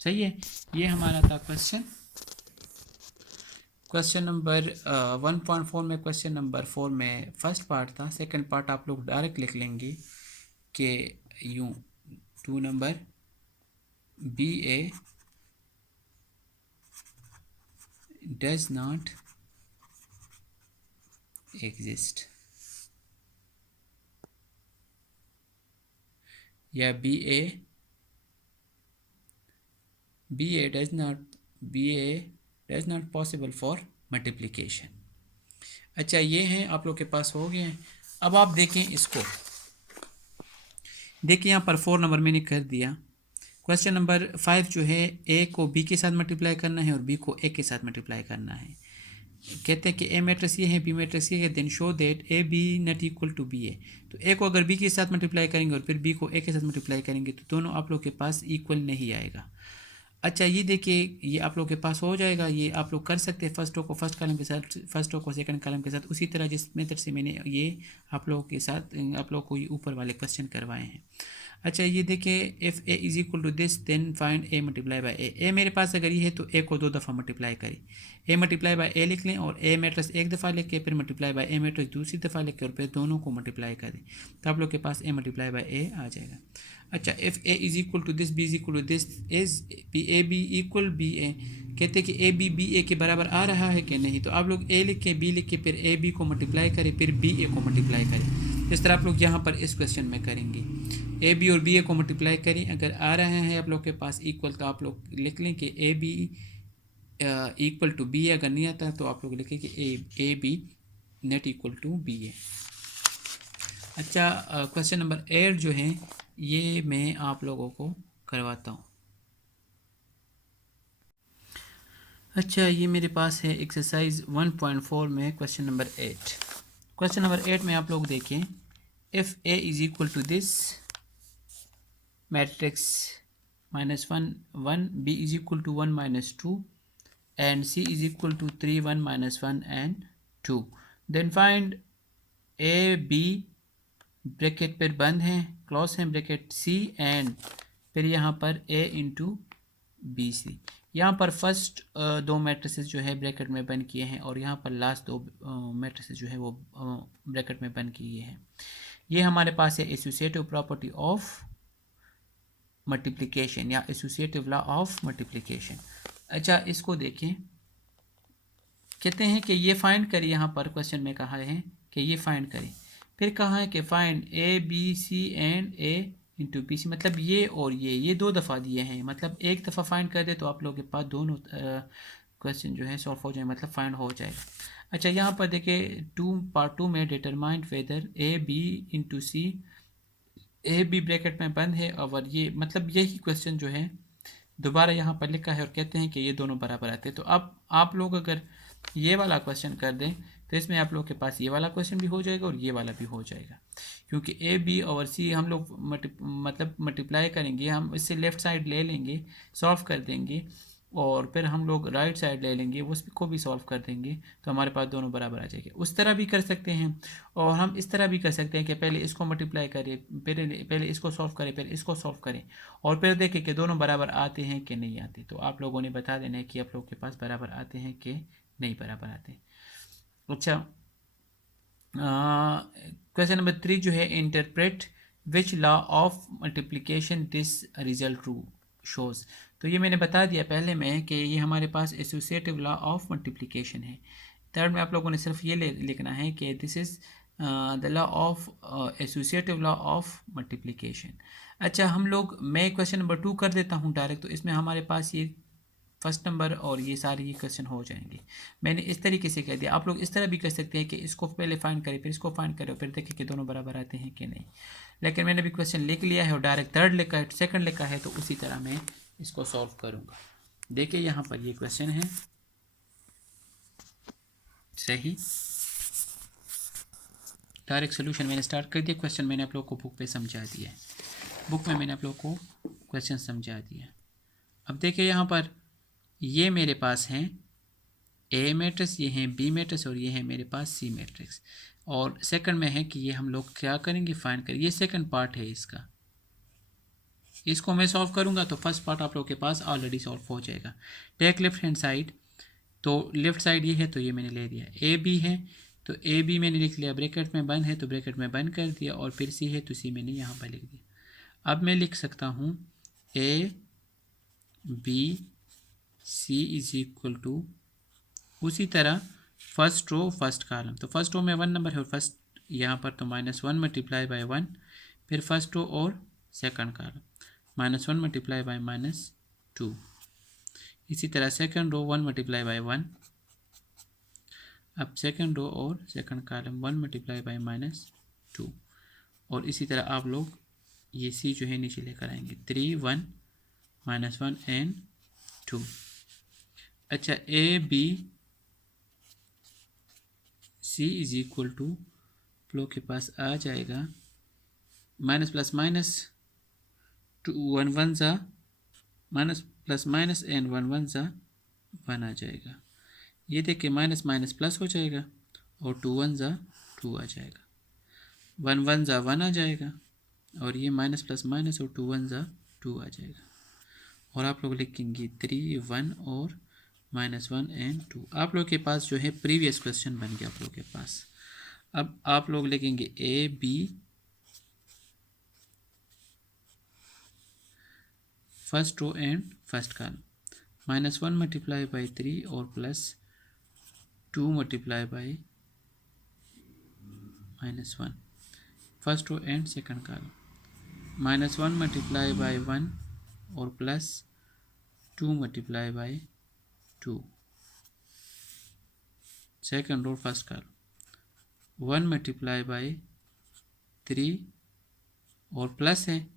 सही है। ये हमारा था क्वेश्चन नंबर 1.4 में, क्वेश्चन नंबर 4 में फर्स्ट पार्ट था। सेकंड पार्ट आप लोग डायरेक्ट लिख लेंगे कि यूँ 2 number BA does not exist, या BA does not possible for multiplication। अच्छा, ये हैं आप लोग के पास हो गए हैं। अब आप देखें इसको, देखिए यहाँ पर 4 नंबर मैंने कर दिया। क्वेश्चन नंबर 5 जो है, ए को बी के साथ मल्टीप्लाई करना है और बी को ए के साथ मल्टीप्लाई करना है। कहते हैं कि ए मैट्रिक्स ये है, बी मैट्रिक्स ये है, then show that A B not equal to B A. तो ए को अगर बी के साथ मल्टीप्लाई करेंगे और फिर बी को ए के साथ मल्टीप्लाई करेंगे तो दोनों आप लोग के पास इक्वल नहीं आएगा। अच्छा, ये देखिए, ये आप लोग के पास हो जाएगा। ये आप लोग कर सकते हैं फर्स्ट रो को फर्स्ट कॉलम के साथ, फर्स्ट रो को सेकंड कॉलम के साथ, उसी तरह जिस मेथड से मैंने ये आप लोगों के साथ आप लोग को ये ऊपर वाले क्वेश्चन करवाए हैं। अच्छा, ये देखिए, if A is equal to this then find A multiply by A. A मेरे पास अगर ये है तो ए को 2 दफ़ा मल्टीप्लाई करें। ए मल्टीप्लाई बाय ए लिख लें और ए मैट्रिक्स एक दफ़ा लिख के फिर मल्टीप्लाई बाय ए मैट्रिक्स दूसरी दफ़ा लिख के और फिर दोनों को मल्टीप्लाई करें तो आप लोग के पास ए मल्टीप्लाई बाय ए आ जाएगा। अच्छा, if A is equal to this, B is equal to this, is A B equal B A. कहते हैं कि ए बी ए के बराबर आ रहा है कि नहीं। तो आप लोग ए लिख के बी लिख के फिर ए बी को मल्टीप्लाई करें, फिर बी ए को मल्टीप्लाई करें। इस तरह आप लोग यहाँ पर इस क्वेश्चन में करेंगे। ए बी और बी ए को मल्टीप्लाई करें, अगर आ रहा है आप लोग के पास इक्वल तो आप लोग लिख लें कि A B equal to B A. अगर नहीं आता तो आप लोग लिखें कि A B not equal to B A. अच्छा, क्वेश्चन नंबर 8 जो है ये मैं आप लोगों को करवाता हूँ। अच्छा, ये मेरे पास है एक्सरसाइज 1.4 में क्वेश्चन नंबर 8। क्वेश्चन नंबर 8 में आप लोग देखें, if A is equal to this matrix -1 1, B is equal to 1 -2 and C is equal to 3 1 -1 and 2, then find A B bracket पर बंद है, क्लोज है ब्रैकेट, सी एंड फिर यहाँ पर ए इंटू बी सी। यहाँ पर फर्स्ट 2 मैट्रिसेस जो है ब्रैकेट में बंद किए हैं और यहाँ पर लास्ट 2 मैट्रिसेस जो है वो ब्रैकेट में बंद किए हैं। ये हमारे पास है एसोसिएटिव प्रॉपर्टी ऑफ मल्टीप्लिकेशन या एसोसिएटिव लॉ ऑफ मल्टीप्लिकेशन। अच्छा, इसको देखें, कहते हैं कि ये फाइंड करें। यहाँ पर क्वेश्चन में कहा है कि ये फाइंड करें, फिर कहा है कि find A B C and A into B C. मतलब ये और ये 2 दफ़ा दिए हैं, मतलब एक दफ़ा फाइंड कर दे तो आप लोगों के पास दोनों क्वेश्चन जो है सॉल्व हो जाए, मतलब फाइंड हो जाएगा। अच्छा, यहाँ पर देखिए पार्ट 2 में determined whether A B into C, A B bracket में बंद है और ये मतलब यही क्वेश्चन जो है दोबारा यहाँ पर लिखा है और कहते हैं कि ये दोनों बराबर आते हैं। तो अब आप लोग अगर ये वाला क्वेश्चन कर दें तो इसमें आप लोग के पास ये वाला क्वेश्चन भी हो जाएगा और ये वाला भी हो जाएगा, क्योंकि ए बी और सी हम लोग मतलब मल्टीप्लाई करेंगे। हम इससे लेफ़्ट साइड ले लेंगे, सॉल्व कर देंगे और फिर हम लोग राइट साइड ले लेंगे, उसको भी सॉल्व कर देंगे तो हमारे पास दोनों बराबर आ जाएंगे। उस तरह भी कर सकते हैं और हम इस तरह भी कर सकते हैं कि पहले इसको मल्टीप्लाई करें, पहले इसको सॉल्व करें, फिर इसको सॉल्व करें और फिर देखें कि दोनों बराबर आते हैं कि नहीं आते। तो आप लोगों ने बता देना है कि आप लोग के पास बराबर आते हैं कि नहीं बराबर आते हैं। अच्छा, क्वेश्चन नंबर 3 जो है, interpret which law of multiplication this result true shows. तो ये मैंने बता दिया पहले में कि ये हमारे पास एसोसिएटिव लॉ ऑफ मल्टीप्लिकेशन है। थर्ड में आप लोगों ने सिर्फ ये लिखना है कि this is the law of associative law of multiplication. अच्छा, हम लोग मैं क्वेश्चन नंबर 2 कर देता हूँ डायरेक्ट, तो इसमें हमारे पास ये फर्स्ट नंबर और ये सारे ये क्वेश्चन हो जाएंगे। मैंने इस तरीके से कह दिया, आप लोग इस तरह भी कर सकते हैं कि इसको पहले फाइंड करें, फिर इसको फाइंड करें, फिर देखें कि दोनों बराबर आते हैं कि नहीं। लेकिन मैंने भी क्वेश्चन लिख लिया है और डायरेक्ट थर्ड लिखा है, सेकंड लिखा है, तो उसी तरह मैं इसको सॉल्व करूँगा। देखिए यहाँ पर ये क्वेश्चन है सही, डायरेक्ट सोल्यूशन मैंने स्टार्ट कर दिया। क्वेश्चन मैंने आप लोग को बुक पे समझा दिया है, बुक में मैंने आप लोग को क्वेश्चन समझा दिया। अब देखिए यहाँ पर ये मेरे पास हैं ए मैट्रिक्स, ये हैं बी मैट्रिक्स और ये है मेरे पास सी मैट्रिक्स। और सेकंड में है कि ये हम लोग क्या करेंगे, फाइंड करें। ये सेकंड पार्ट है इसका, इसको मैं सॉल्व करूँगा तो फर्स्ट पार्ट आप लोग के पास ऑलरेडी सॉल्व हो जाएगा। टेक लेफ्ट हैंड साइड, तो लेफ्ट साइड ये है तो ये मैंने ले दिया। ए बी है तो ए बी मैंने लिख लिया, ब्रैकेट में बंद है तो ब्रैकेट में बंद कर दिया, और फिर सी है तो सी मैंने यहाँ पर लिख दिया। अब मैं लिख सकता हूँ A B C is equal to, उसी तरह फर्स्ट रो फर्स्ट कॉलम, तो फर्स्ट रो में 1 नंबर है और फर्स्ट यहाँ पर तो -1 मल्टीप्लाई बाय 1, फिर फर्स्ट रो और सेकंड कॉलम -1 मल्टीप्लाई बाय -2, इसी तरह सेकंड रो 1 मल्टीप्लाई बाय 1, अब सेकंड रो और सेकंड कॉलम 1 मल्टीप्लाई बाय -2, और इसी तरह आप लोग ये सी जो है नीचे लेकर आएंगे 3 1 -1 एंड 2। अच्छा, A B C is equal to आप लोग के पास आ जाएगा माइनस प्लस माइनस 2 1 1 ज़ा माइनस प्लस माइनस एंड 1 1 ज़ा 1 आ जाएगा। ये देखिए माइनस माइनस प्लस हो जाएगा और 2 1 ज़ा 2 आ जाएगा, 1 1 ज़ा 1 आ जाएगा और ये माइनस प्लस माइनस और 2 1 ज़ा 2 आ जाएगा। और आप लोग लिखेंगे 3 1 और -1 एंड 2। आप लोग के पास जो है प्रीवियस क्वेश्चन बन गया आप लोग के पास। अब आप लोग लिखेंगे A B first row and first column -1 multiply by 3 और +2 multiply by -1, first row and second column -1 multiply by 1 और +2 multiply by 2, second row first column 1 multiply by 3 और प्लस है,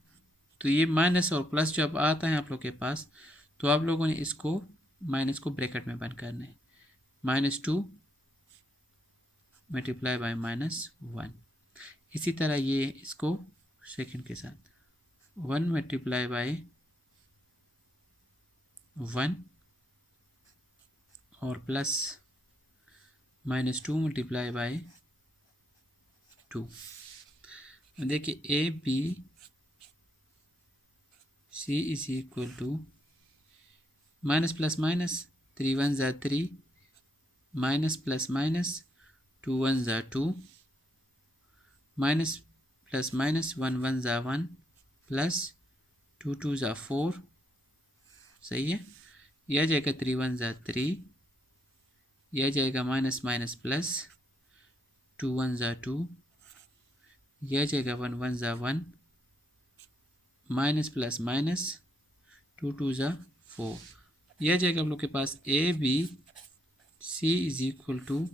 तो ये माइनस और प्लस जब आता है आप लोग के पास तो आप लोगों ने इसको माइनस को ब्रैकेट में बंद करना है, -2 मल्टीप्लाई बाई -1। इसी तरह ये इसको सेकंड के साथ 1 मल्टीप्लाई बाई 1 और -2 मल्टीप्लाई बाई 2। देखिए A B C is equal to minus plus minus 3 1 ज़ा 3 माइनस प्लस माइनस 2 1 ज़ा 2 माइनस प्लस माइनस 1 1 ज़ा 1 प्लस 2 2 ज़ा 4, सही है। यह जाएगा 3 1 ज़ा 3, यह जाएगा माइनस माइनस प्लस 2 1 ज़ा 2, यह जाएगा 1 1 ज़ा 1 माइनस प्लस माइनस 2 2 ज़ा 4, यह जाएगा हम लोग के पास A B C is equal to,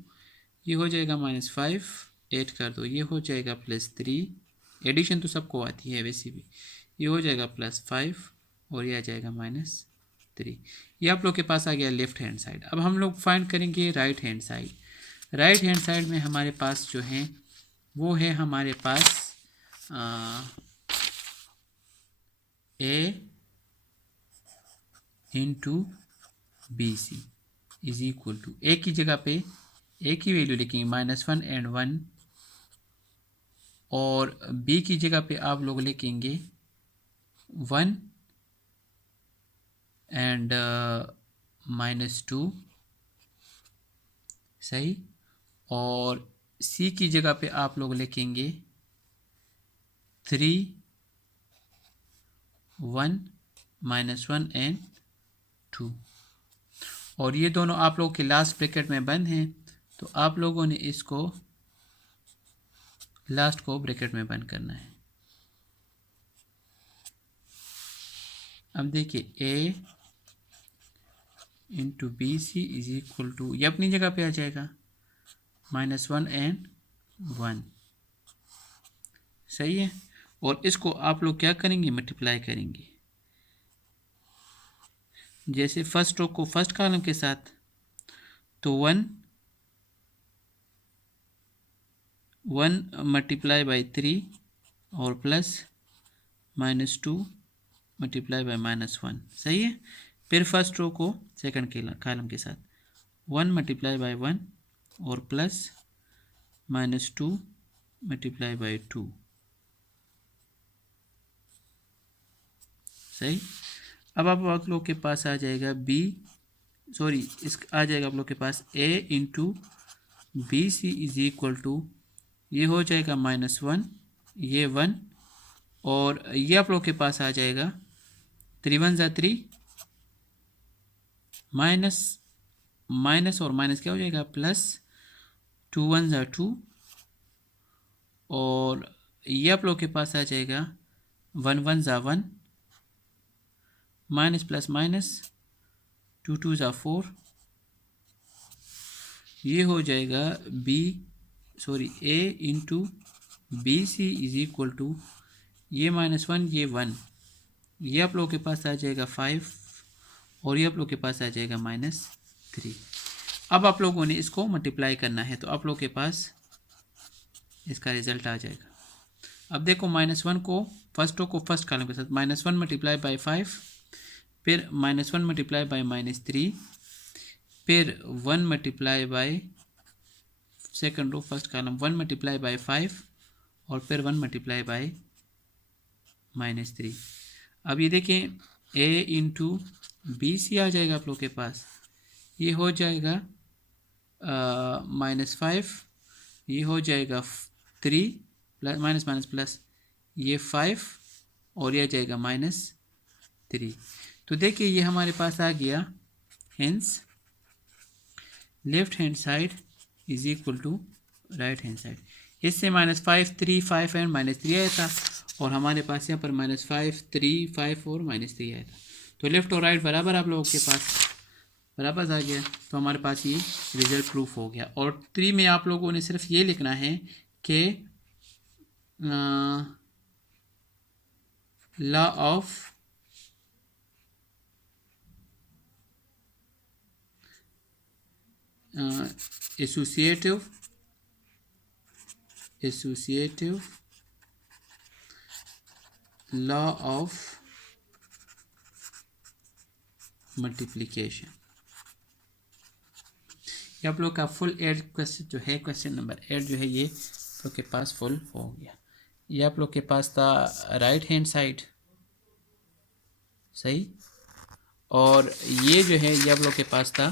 ये हो जाएगा -5 ऐड कर दो, ये हो जाएगा +3, एडिशन तो सबको आती है वैसे भी, ये हो जाएगा +5 और ये आ जाएगा -3। ये आप लोग के पास आ गया लेफ्ट हैंड साइड। अब हम लोग फाइंड करेंगे right hand side. Right hand side में हमारे पास जो है वो है हमारे पास A into B C is equal to, A की जगह पे ए की वैल्यू लिखेंगे -1 एंड 1 और बी की जगह पे आप लोग लिखेंगे 1 एंड -2, सही। और सी की जगह पे आप लोग लिखेंगे 3 1 -1 एंड 2, और ये दोनों आप लोग के लास्ट ब्रैकेट में बंद हैं तो आप लोगों ने इसको लास्ट को ब्रैकेट में बंद करना है। अब देखिए A into B C is equal to, ये अपनी जगह पे आ जाएगा -1 एंड 1, सही है। और इसको आप लोग क्या करेंगे, मल्टीप्लाई करेंगे, जैसे फर्स्ट रो को फर्स्ट कॉलम के साथ तो 1 मल्टीप्लाई बाई 3 और +-2 मल्टीप्लाई बाई -1, सही है। फिर फर्स्ट रो को सेकंड के कॉलम के साथ 1 मल्टीप्लाई बाई 1 और +-2 मल्टीप्लाई बाई 2, सही। अब आप लोग के पास आ जाएगा इस आ जाएगा आप लोग के पास A into B C is equal to, ये हो जाएगा -1 ये 1 और ये आप लोग के पास आ जाएगा 3 1 ज़ा 3 माइनस माइनस और माइनस क्या हो जाएगा 2 1 ज़ा 2 और ये आप लोग के पास आ जाएगा 1 1 ज़ा 1 माइनस प्लस माइनस 2 2 ज़ा 4 ये हो जाएगा A into B C is equal to ये -1 ये 1 ये आप लोगों के पास आ जाएगा 5 और ये आप लोग के पास आ जाएगा -3। अब आप लोगों ने इसको मल्टीप्लाई करना है तो आप लोग के पास इसका रिजल्ट आ जाएगा। अब देखो -1 को फर्स्ट कॉलम के साथ -1 मल्टीप्लाई बाई 5 फिर -1 मल्टीप्लाई बाई -3 फिर 1 multiply by second row first column 1 multiply by 5 और फिर 1 मल्टीप्लाई बाई -3। अब ये देखें a इंटू बी सी आ जाएगा आप लोग के पास, ये हो जाएगा -5 ये हो जाएगा 3 प्लस माइनस माइनस प्लस ये 5 और ये आ जाएगा -3। तो देखिए ये हमारे पास आ गया, hence left hand side is equal to right hand side. इससे -5 3 5 एंड -3 आया था और हमारे पास यहाँ पर -5 3 5 और -3 आया था। तो लेफ्ट और राइट बराबर आप लोगों के पास बराबर आ गया, तो हमारे पास ये रिजल्ट प्रूफ हो गया। और 3 में आप लोगों ने सिर्फ ये लिखना है कि law of associative law of multiplication। ये आप लोग का फुल एड क्वेश्चन जो है, क्वेश्चन नंबर 8 जो है ये आप लोग के पास फुल हो गया। ये आप लोग के पास था राइट हैंड साइड, सही, और ये जो है ये आप लोग के पास था,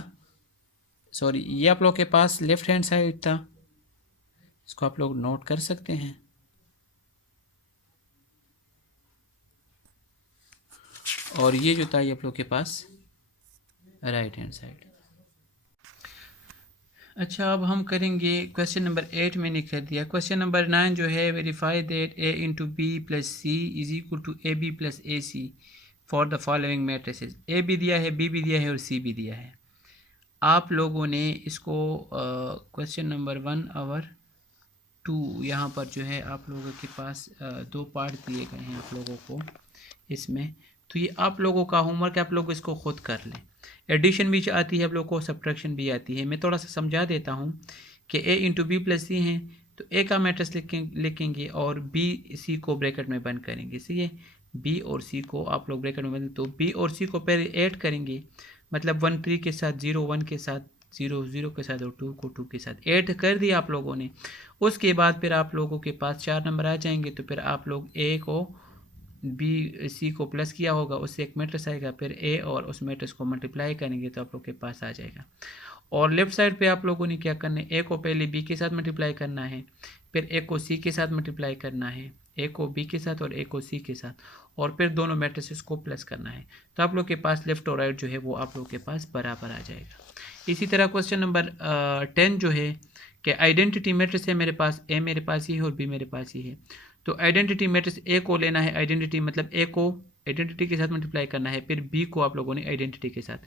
सॉरी ये आप लोग के पास लेफ्ट हैंड साइड था, इसको आप लोग नोट कर सकते हैं। और ये जो था ये आप लोग के पास राइट हैंड साइड। अच्छा, अब हम करेंगे क्वेश्चन नंबर 8 मैंने कर दिया। क्वेश्चन नंबर 9 जो है, verify that a into B plus C is equal to A B plus A C for the following matrices. A भी दिया है, बी भी दिया है और सी भी दिया है। आप लोगों ने इसको क्वेश्चन नंबर 1 और 2 यहाँ पर जो है आप लोगों के पास 2 पार्ट दिए गए हैं आप लोगों को इसमें। तो ये आप लोगों का होमवर्क है, आप लोग इसको खुद कर लें। एडिशन भी आती है आप लोगों को, सब्ट्रैक्शन भी आती है। मैं थोड़ा सा समझा देता हूँ कि a इंटू बी प्लस सी हैं तो a का मैट्रिक्स लिखेंगे और b c को ब्रैकेट में बंद करेंगे। सही है, b और c को आप लोग ब्रैकेट में बंद, तो b और c को पहले ऐड करेंगे, मतलब 1 3 के साथ 0 1 के साथ 0 0 के साथ और 2 को 2 के साथ ऐड कर दिया आप लोगों ने। उसके बाद फिर आप लोगों के पास 4 नंबर आ जाएंगे, तो फिर आप लोग a को बी सी को प्लस किया होगा, उससे एक मैट्रिक्स आएगा, फिर ए और उस मैट्रिक्स को मल्टीप्लाई करेंगे तो आप लोग के पास आ जाएगा। और लेफ्ट साइड पे आप लोगों ने क्या करना है, ए को पहले बी के साथ मल्टीप्लाई करना है, फिर ए को सी के साथ मल्टीप्लाई करना है, ए को बी के साथ और ए को सी के साथ, और फिर दोनों मैट्रिसेस को प्लस करना है। तो आप लोग के पास लेफ्ट और राइट जो है वो आप लोग के पास बराबर आ जाएगा। इसी तरह क्वेश्चन नंबर 10 जो है कि आइडेंटिटी मैट्रिक्स है मेरे पास, ए मेरे पास ही है और बी मेरे पास ही है। तो आइडेंटिटी मैट्रिक्स ए को लेना है, आइडेंटिटी मतलब ए को आइडेंटिटी के साथ मल्टीप्लाई करना है, फिर बी को आप लोगों ने आइडेंटिटी के साथ,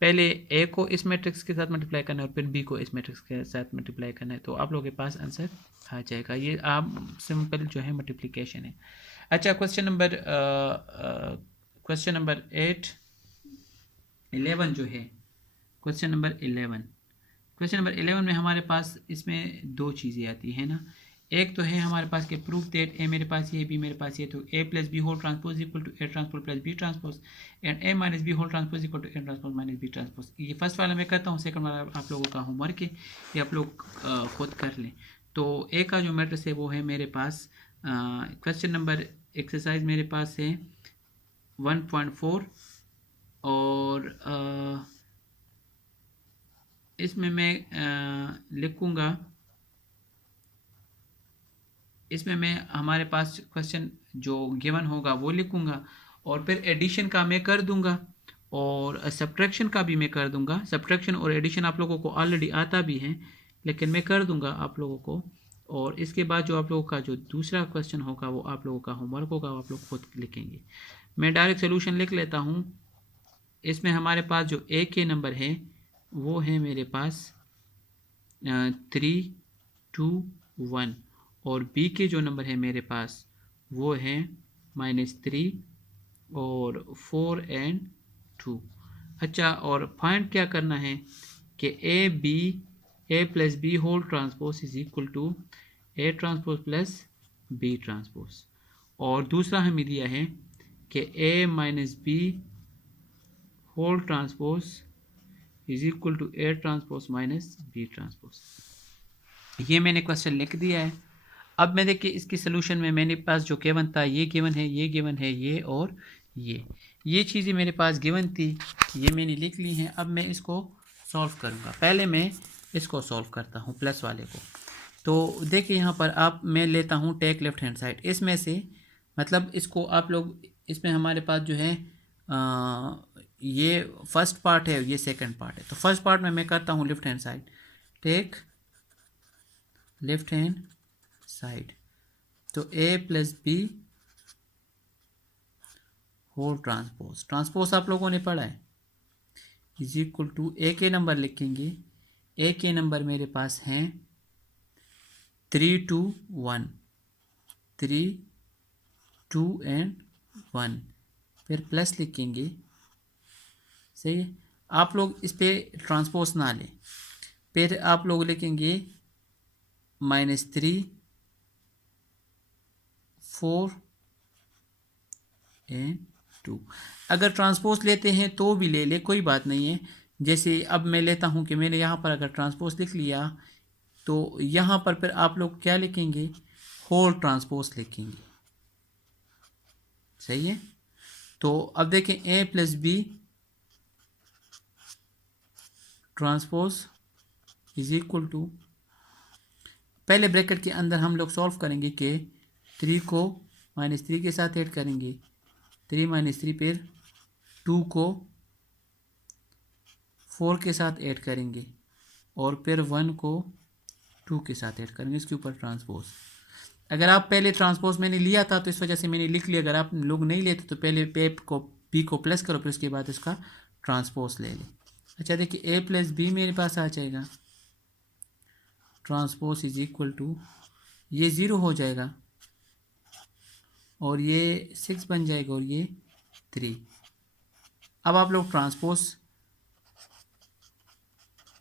पहले ए को इस मैट्रिक्स के साथ मल्टीप्लाई करना है और फिर बी को इस मैट्रिक्स के साथ मल्टीप्लाई करना है, तो आप लोगों के पास आंसर आ जाएगा। ये आप सिंपल जो है मल्टीप्लिकेशन है। अच्छा, क्वेश्चन नंबर 11 जो है, क्वेश्चन नंबर 11 में हमारे पास इसमें 2 चीज़ें आती हैं ना। एक तो है हमारे पास के प्रूफ दैट ए मेरे पास ये, बी मेरे पास ये, तो A plus B whole transpose equal to A transpose plus B transpose and A minus B whole transpose equal to A transpose minus B transpose. ये फर्स्ट वाला मैं करता हूँ, सेकंड वाला आप लोगों का होमवर्क है, ये आप लोग खुद कर लें। तो ए का जो मैट्रिक्स है वो है मेरे पास, क्वेश्चन नंबर एक्सरसाइज मेरे पास है 1.4 और इसमें मैं लिखूँगा, इसमें मैं हमारे पास क्वेश्चन जो गिवन होगा वो लिखूँगा और फिर एडिशन का मैं कर दूँगा और सब्ट्रैक्शन का भी मैं कर दूँगा। सब्ट्रैक्शन और एडिशन आप लोगों को ऑलरेडी आता भी है, लेकिन मैं कर दूंगा आप लोगों को। और इसके बाद जो आप लोगों का जो दूसरा क्वेश्चन होगा वो आप लोगों का होमवर्क होगा, वो आप लोग खुद लिखेंगे। मैं डायरेक्ट सोल्यूशन लिख लेता हूँ। इसमें हमारे पास जो ए के नंबर है वो है मेरे पास 3, 2, 1, और बी के जो नंबर है मेरे पास वो है -3 और 4 एंड 2। अच्छा, और फाइंड क्या करना है कि A plus B whole transpose is equal to A transpose plus B transpose. और दूसरा हमें दिया है कि A minus B whole transpose is equal to A transpose minus B transpose. ये मैंने क्वेश्चन लिख दिया है। अब मैं देखिए इसकी सोल्यूशन में मेरे पास जो गिवन था, ये गिवन है, ये गिवन है, ये और ये चीज़ें मेरे पास गिवन थी, ये मैंने लिख ली हैं। अब मैं इसको सॉल्व करूँगा। पहले मैं इसको सॉल्व करता हूँ प्लस वाले को। तो देखिए यहाँ पर आप मैं लेता हूँ टेक लेफ्ट हैंड साइड, इसमें से मतलब इसको आप लोग, इसमें हमारे पास जो है ये फर्स्ट पार्ट है, ये सेकंड पार्ट है। तो फर्स्ट पार्ट में मैं करता हूँ left hand side, take left hand side. तो A plus B whole transpose, transpose आप लोगों ने पढ़ा है, इज इक्वल टू ए के नंबर लिखेंगे। ए के नंबर मेरे पास हैं 3, 2, 1, 3, 2 एंड 1, फिर प्लस लिखेंगे। सही है, आप लोग इस पे ट्रांसपोज ना लें। फिर आप लोग लिखेंगे -3, 4 एंड 2। अगर ट्रांसपोज लेते हैं तो भी ले ले, कोई बात नहीं है। जैसे अब मैं लेता हूँ कि मैंने यहाँ पर अगर ट्रांसपोज लिख लिया तो यहाँ पर फिर आप लोग क्या लिखेंगे, होल ट्रांसपोज लिखेंगे। सही है, तो अब देखें A plus B transpose is equal to, पहले ब्रैकेट के अंदर हम लोग सॉल्व करेंगे कि 3 को -3 के साथ ऐड करेंगे, 3 - 3, फिर 2 को 4 के साथ ऐड करेंगे और फिर 1 को 2 के साथ ऐड करेंगे, इसके ऊपर ट्रांसपोज। अगर आप पहले ट्रांसपोज मैंने लिया था तो इस वजह से मैंने लिख लिया। अगर आप लोग नहीं लेते तो पहले बी को प्लस करो, फिर उसके बाद इसका ट्रांसपोज ले लें। अच्छा देखिए, ए प्लस बी मेरे पास आ जाएगा, ट्रांसपोज इज इक्वल टू, ये 0 हो जाएगा और ये 6 बन जाएगा और ये 3। अब आप लोग ट्रांसपोज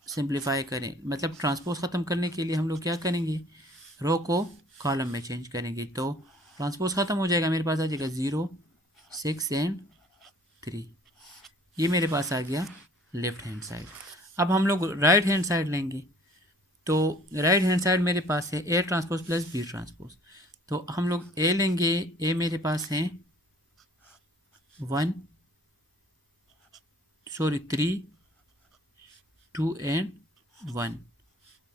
सिंप्लीफाई करें, मतलब ट्रांसपोज ख़त्म करने के लिए हम लोग क्या करेंगे, रो को कॉलम में चेंज करेंगे। तो ट्रांसपोज ख़त्म हो जाएगा, मेरे पास आ जाएगा 0, 6 एंड 3। ये मेरे पास आ गया लेफ्ट हैंड साइड। अब हम लोग राइट हैंड साइड लेंगे। तो राइट हैंड साइड मेरे पास है A transpose plus B transpose. तो हम लोग ए लेंगे, ए मेरे पास है 3, 2 एंड 1,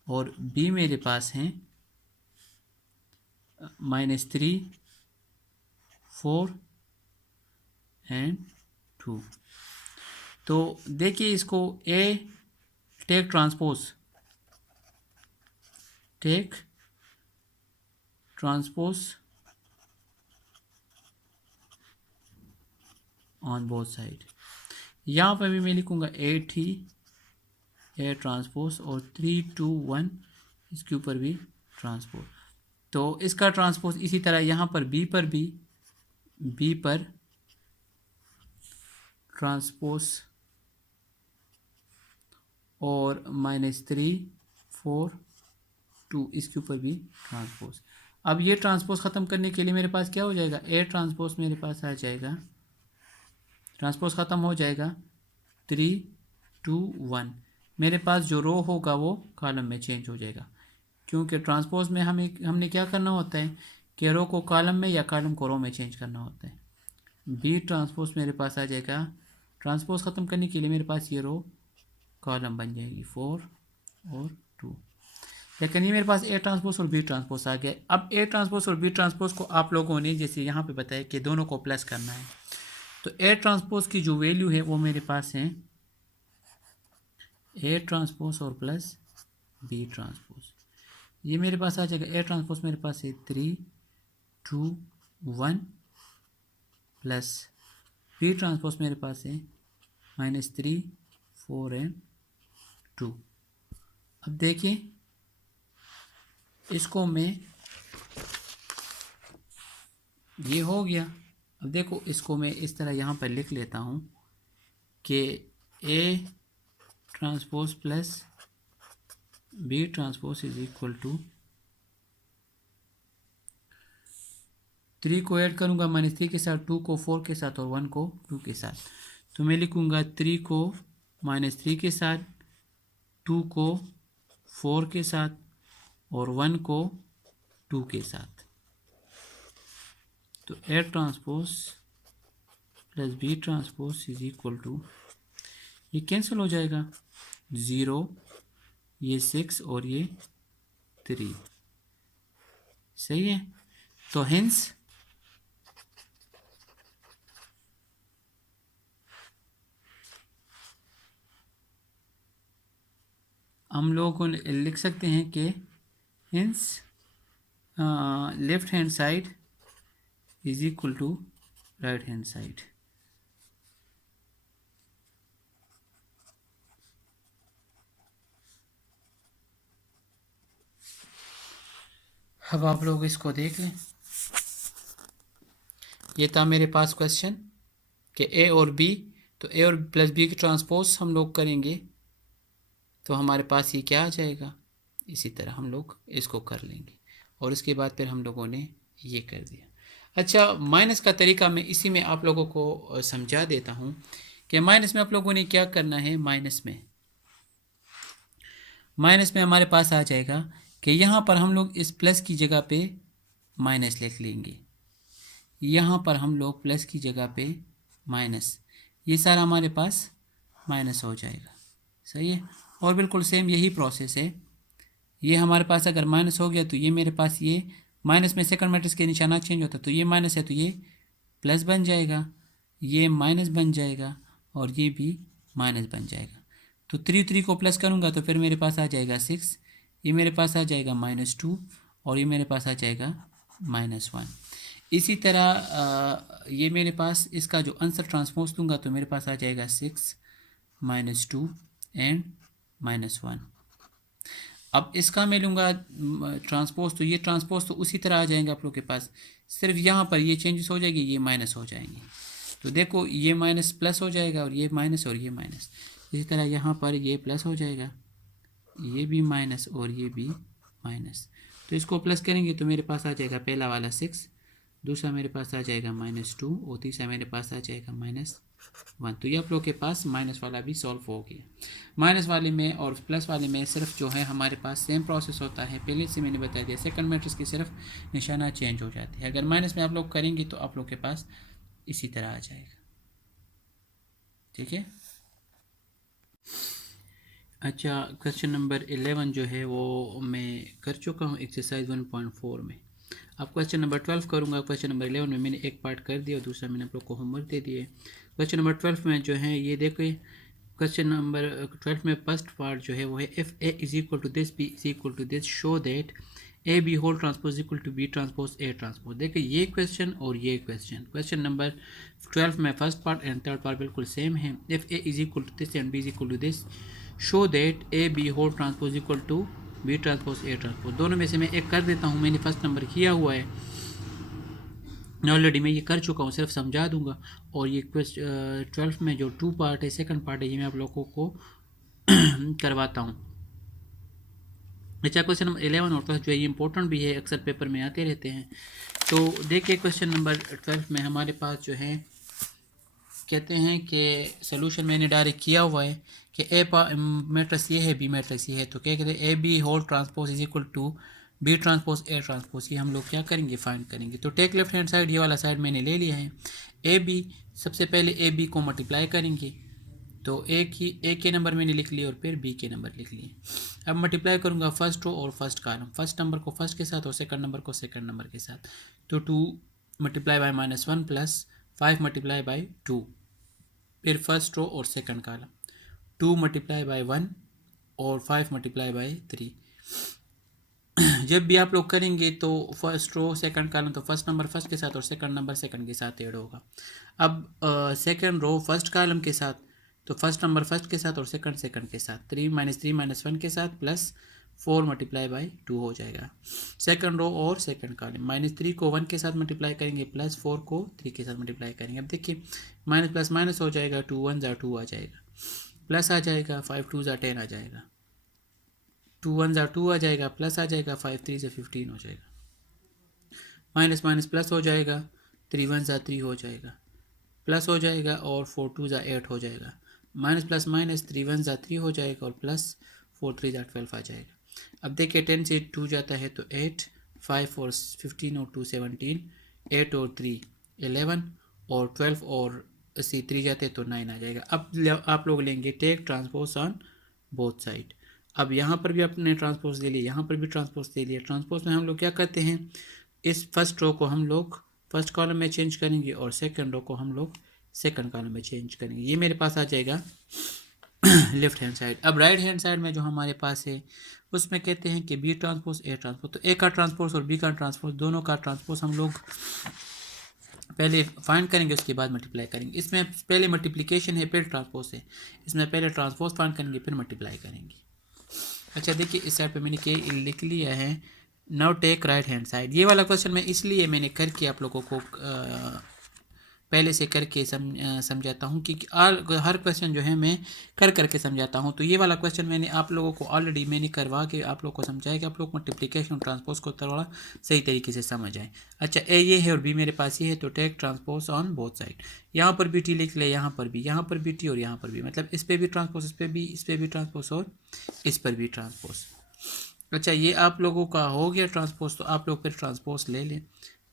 और बी मेरे पास हैं -3, 4 एंड 2। तो देखिए इसको A take transpose on both side. यहाँ पर भी मैं लिखूँगा ए ट्रांसपोज और 3, 2, 1 इसके ऊपर भी ट्रांसपोज। तो इसका ट्रांसपोज इसी तरह यहाँ पर बी पर ट्रांसपोज और -3, 4, 2 इसके ऊपर भी ट्रांसपोज। अब ये ट्रांसपोज ख़त्म करने के लिए मेरे पास क्या हो जाएगा, ए ट्रांसपोज मेरे पास आ जाएगा, ट्रांसपोज ख़त्म हो जाएगा 3, 2, 1। मेरे पास जो रो होगा वो कॉलम में चेंज हो जाएगा, क्योंकि ट्रांसपोज में हमने क्या करना होता है कि रो को कॉलम में या कॉलम को रो में चेंज करना होता है। बी ट्रांसपोज मेरे पास आ जाएगा, ट्रांसपोज ख़त्म करने के लिए मेरे पास ये रो कॉलम बन जाएगी 4 और 2। लेकिन ये मेरे पास ए ट्रांसपोज और बी ट्रांसपोज आ गया। अब ए ट्रांसपोज और बी ट्रांसपोज को आप लोगों ने जैसे यहाँ पे बताया कि दोनों को प्लस करना है। तो ए ट्रांसपोज की जो वैल्यू है वो मेरे पास है ए ट्रांसपोज और प्लस बी ट्रांसपोज। ये मेरे पास आ जाएगा ए ट्रांसपोज मेरे पास है 3 2 1 प्लस बी ट्रांसपोज मेरे पास है -3 4 एंड 2। अब देखिए इसको मैं, ये हो गया। अब देखो इसको मैं इस तरह यहाँ पर लिख लेता हूँ कि A transpose plus B transpose is equal to 3 को ऐड करूँगा -3 के साथ, 2 को 4 के साथ और 1 को 2 के साथ। तो मैं लिखूँगा 3 को -3 के साथ, 2 को 4 के साथ और 1 को 2 के साथ। तो A transpose plus B transpose is equal to, ये कैंसिल हो जाएगा, 0, ये 6 और ये 3। सही है। तो हेंस हम लोगों को लिख सकते हैं कि hence left hand side is equal to right hand side. अब आप लोग इसको देख लें। ये था मेरे पास क्वेश्चन कि ए और बी, तो ए और प्लस बी की ट्रांसपोज हम लोग करेंगे तो हमारे पास ये क्या आ जाएगा, इसी तरह हम लोग इसको कर लेंगे और उसके बाद फिर हम लोगों ने ये कर दिया। अच्छा, माइनस का तरीका मैं इसी में आप लोगों को समझा देता हूँ कि माइनस में आप लोगों ने क्या करना है। माइनस में हमारे पास आ जाएगा कि यहाँ पर हम लोग इस प्लस की जगह पे माइनस लिख लेंगे, यहाँ पर हम लोग प्लस की जगह पे माइनस, ये सारा हमारे पास माइनस हो जाएगा। सही है। और बिल्कुल सेम यही प्रोसेस है। ये हमारे पास अगर माइनस हो गया तो ये मेरे पास, ये माइनस में सेकंड मैट्रिक्स के निशाना चेंज होता है, तो ये माइनस है तो ये प्लस बन जाएगा, ये माइनस बन जाएगा और ये भी माइनस बन जाएगा। तो 3 को प्लस करूँगा तो फिर मेरे पास आ जाएगा 6, ये मेरे पास आ जाएगा -2 और ये मेरे पास आ जाएगा -1। इसी तरह ये मेरे पास इसका जो आंसर ट्रांसपोज दूंगा तो मेरे पास आ जाएगा 6 -2 एंड -1। अब इसका मैं लूँगा ट्रांसपोज, तो ये ट्रांसपोज तो उसी तरह आ जाएंगे आप लोग के पास, सिर्फ यहाँ पर ये चेंजेस हो जाएगी, ये माइनस हो जाएंगे। तो देखो ये माइनस प्लस हो जाएगा और ये माइनस और ये माइनस। इसी तरह यहाँ पर ये प्लस हो जाएगा, ये भी माइनस और ये भी माइनस। तो इसको प्लस करेंगे तो मेरे पास आ जाएगा पहला वाला 6, दूसरा मेरे पास आ जाएगा -2 और तीसरा मेरे पास आ जाएगा -1। तो ये आप लोग के पास माइनस वाला भी सॉल्व हो गया। माइनस वाले में और प्लस वाले में सिर्फ जो है हमारे पास सेम प्रोसेस होता है, पहले से मैंने बता दिया, सेकंड मैट्रिक्स की सिर्फ निशाना चेंज हो जाती है। अगर माइनस में आप लोग करेंगे तो आप लोग के पास इसी तरह आ जाएगा। ठीक है। अच्छा, क्वेश्चन नंबर 11 जो है वो मैं कर चुका हूँ एक्सरसाइज 1.4 में। अब क्वेश्चन नंबर 12 करूँगा। क्वेश्चन नंबर 11 में मैंने एक पार्ट कर दिया और दूसरा मैंने आप लोग को होमवर्क दे दिए। क्वेश्चन नंबर 12 में जो है ये देखिए, क्वेश्चन नंबर 12 में फर्स्ट पार्ट जो है वो है if A is equal to this, B is equal to this, show that A B whole transpose equal to B transpose A transpose. देखिए ये क्वेश्चन और ये क्वेश्चन, क्वेश्चन नंबर 12 में first part and third part बिल्कुल same है। If A is equal to this and B is equal to this, show that A B whole transpose equal to B transpose A transpose. दोनों में से मैं एक कर देता हूँ, मैंने फर्स्ट नंबर किया हुआ है ऑलरेडी, मैं ये कर चुका हूँ, सिर्फ समझा दूंगा। और ये क्वेश्चन 12 में जो 2 पार्ट है, सेकंड पार्ट है, ये मैं आप लोगों को करवाता हूँ। अच्छा, क्वेश्चन नंबर 11 और 12 जो है ये इंपॉर्टेंट भी है, अक्सर पेपर में आते रहते हैं। तो देखिए क्वेश्चन नंबर 12 में हमारे पास जो है कहते हैं कि सोल्यूशन मैंने डायरेक्ट किया हुआ है कि ए मैट्रिक्स ये है, बी मैट्रिक्स ये है, तो क्या कहते हैं A B whole transpose is equal to B transpose A transpose. ये हम लोग क्या करेंगे, फाइंड करेंगे। तो टेक लेफ्ट हैंड साइड, ये वाला साइड मैंने ले लिया है। ए बी, सबसे पहले ए बी को मल्टीप्लाई करेंगे, तो ए के नंबर मैंने लिख लिए और फिर बी के नंबर लिख लिए। अब मल्टीप्लाई करूँगा फर्स्ट रो और फर्स्ट कॉलम, फर्स्ट नंबर को फर्स्ट के साथ और सेकंड नंबर को सेकंड नंबर के साथ। तो 2 multiply by -1 plus 5 multiply by 2, फिर फर्स्ट रो और सेकंड कॉलम 2 मल्टीप्लाई बाय 1 और 5 मल्टीप्लाई बाई 3। जब भी आप लोग करेंगे तो फर्स्ट रो सेकंड कॉलम तो फर्स्ट नंबर फर्स्ट के साथ और सेकंड नंबर सेकंड के साथ ऐड होगा। अब सेकंड रो फर्स्ट कॉलम के साथ तो फर्स्ट नंबर फर्स्ट के साथ और सेकंड सेकंड के साथ 3 - 3 - 1 के साथ प्लस 4 मल्टीप्लाई बाई 2 हो जाएगा। सेकंड रो और सेकंड कॉलम -3 को 1 के साथ मल्टीप्लाई करेंगे प्लस 4 को 3 के साथ मल्टीप्लाई करेंगे। अब देखिए माइनस प्लस माइनस हो जाएगा, 2 1 ज़ा 2 आ जाएगा, प्लस आ जाएगा 5 2 ज़ा 10 आ जाएगा, 2 1 ज़ा 2 आ जाएगा, प्लस आ जाएगा 5 3 ज़ा 15 हो जाएगा, माइनस माइनस प्लस हो जाएगा, 3 1 ज़ा 3 हो जाएगा, प्लस हो जाएगा और 4 2 ज़ा 8 हो जाएगा, माइनस प्लस माइनस 3 1 ज़ा 3 हो जाएगा और प्लस 4 3 ज़ा 12 आ जाएगा। अब देखिए 10 से 2 जाता है तो 8, 5 और 15 और 2 17, 8 और 3 11 और 12 और सी 3 जाते हैं तो 9 आ जाएगा। अब आप लोग लेंगे take transpose on both side. अब यहाँ पर भी आपने ट्रांसपोज ले लिया, यहाँ पर भी ट्रांसपोज ले लिया। ट्रांसपोज में हम लोग क्या करते हैं, इस फर्स्ट रो को हम लोग फर्स्ट कॉलम में चेंज करेंगे और सेकंड रो को हम लोग सेकंड कॉलम में चेंज करेंगे। ये मेरे पास आ जाएगा लेफ्ट हैंड साइड। अब राइट हैंड साइड में जो हमारे पास है उसमें कहते हैं कि बी ट्रांसपोज ए ट्रांसपोज, तो ए का ट्रांसपोज और बी का ट्रांसपोज दोनों का ट्रांसपोज हम लोग पहले फाइंड करेंगे, उसके बाद मल्टीप्लाई करेंगे। इसमें पहले मल्टीप्लिकेशन है फिर ट्रांसपोज है, इसमें पहले ट्रांसपोज फाइंड करेंगे फिर मल्टीप्लाई करेंगे। अच्छा देखिए इस साइड पे मैंने के लिख लिया है, now take right hand side. ये वाला क्वेश्चन मैं इसलिए मैंने करके आप लोगों को पहले से करके समझाता हूँ कि हर क्वेश्चन जो है मैं करके समझाता हूँ। तो ये वाला क्वेश्चन मैंने आप लोगों को ऑलरेडी मैंने करवा के आप लोगों को समझाया कि आप लोग मल्टीप्लिकेशन ट्रांसपोज को थोड़ा सही तरीके से समझ आए। अच्छा ए ये है और बी मेरे पास ये है, तो take transpose on both side. यहाँ पर भी टी लिख ले, यहाँ पर भी टी और यहाँ पर भी, मतलब इस पर भी ट्रांसपोज, इस पर भी ट्रांसपोज और इस पर भी ट्रांसपोज। अच्छा ये आप लोगों का हो गया ट्रांसपोज, तो आप लोग फिर ट्रांसपोज ले लें।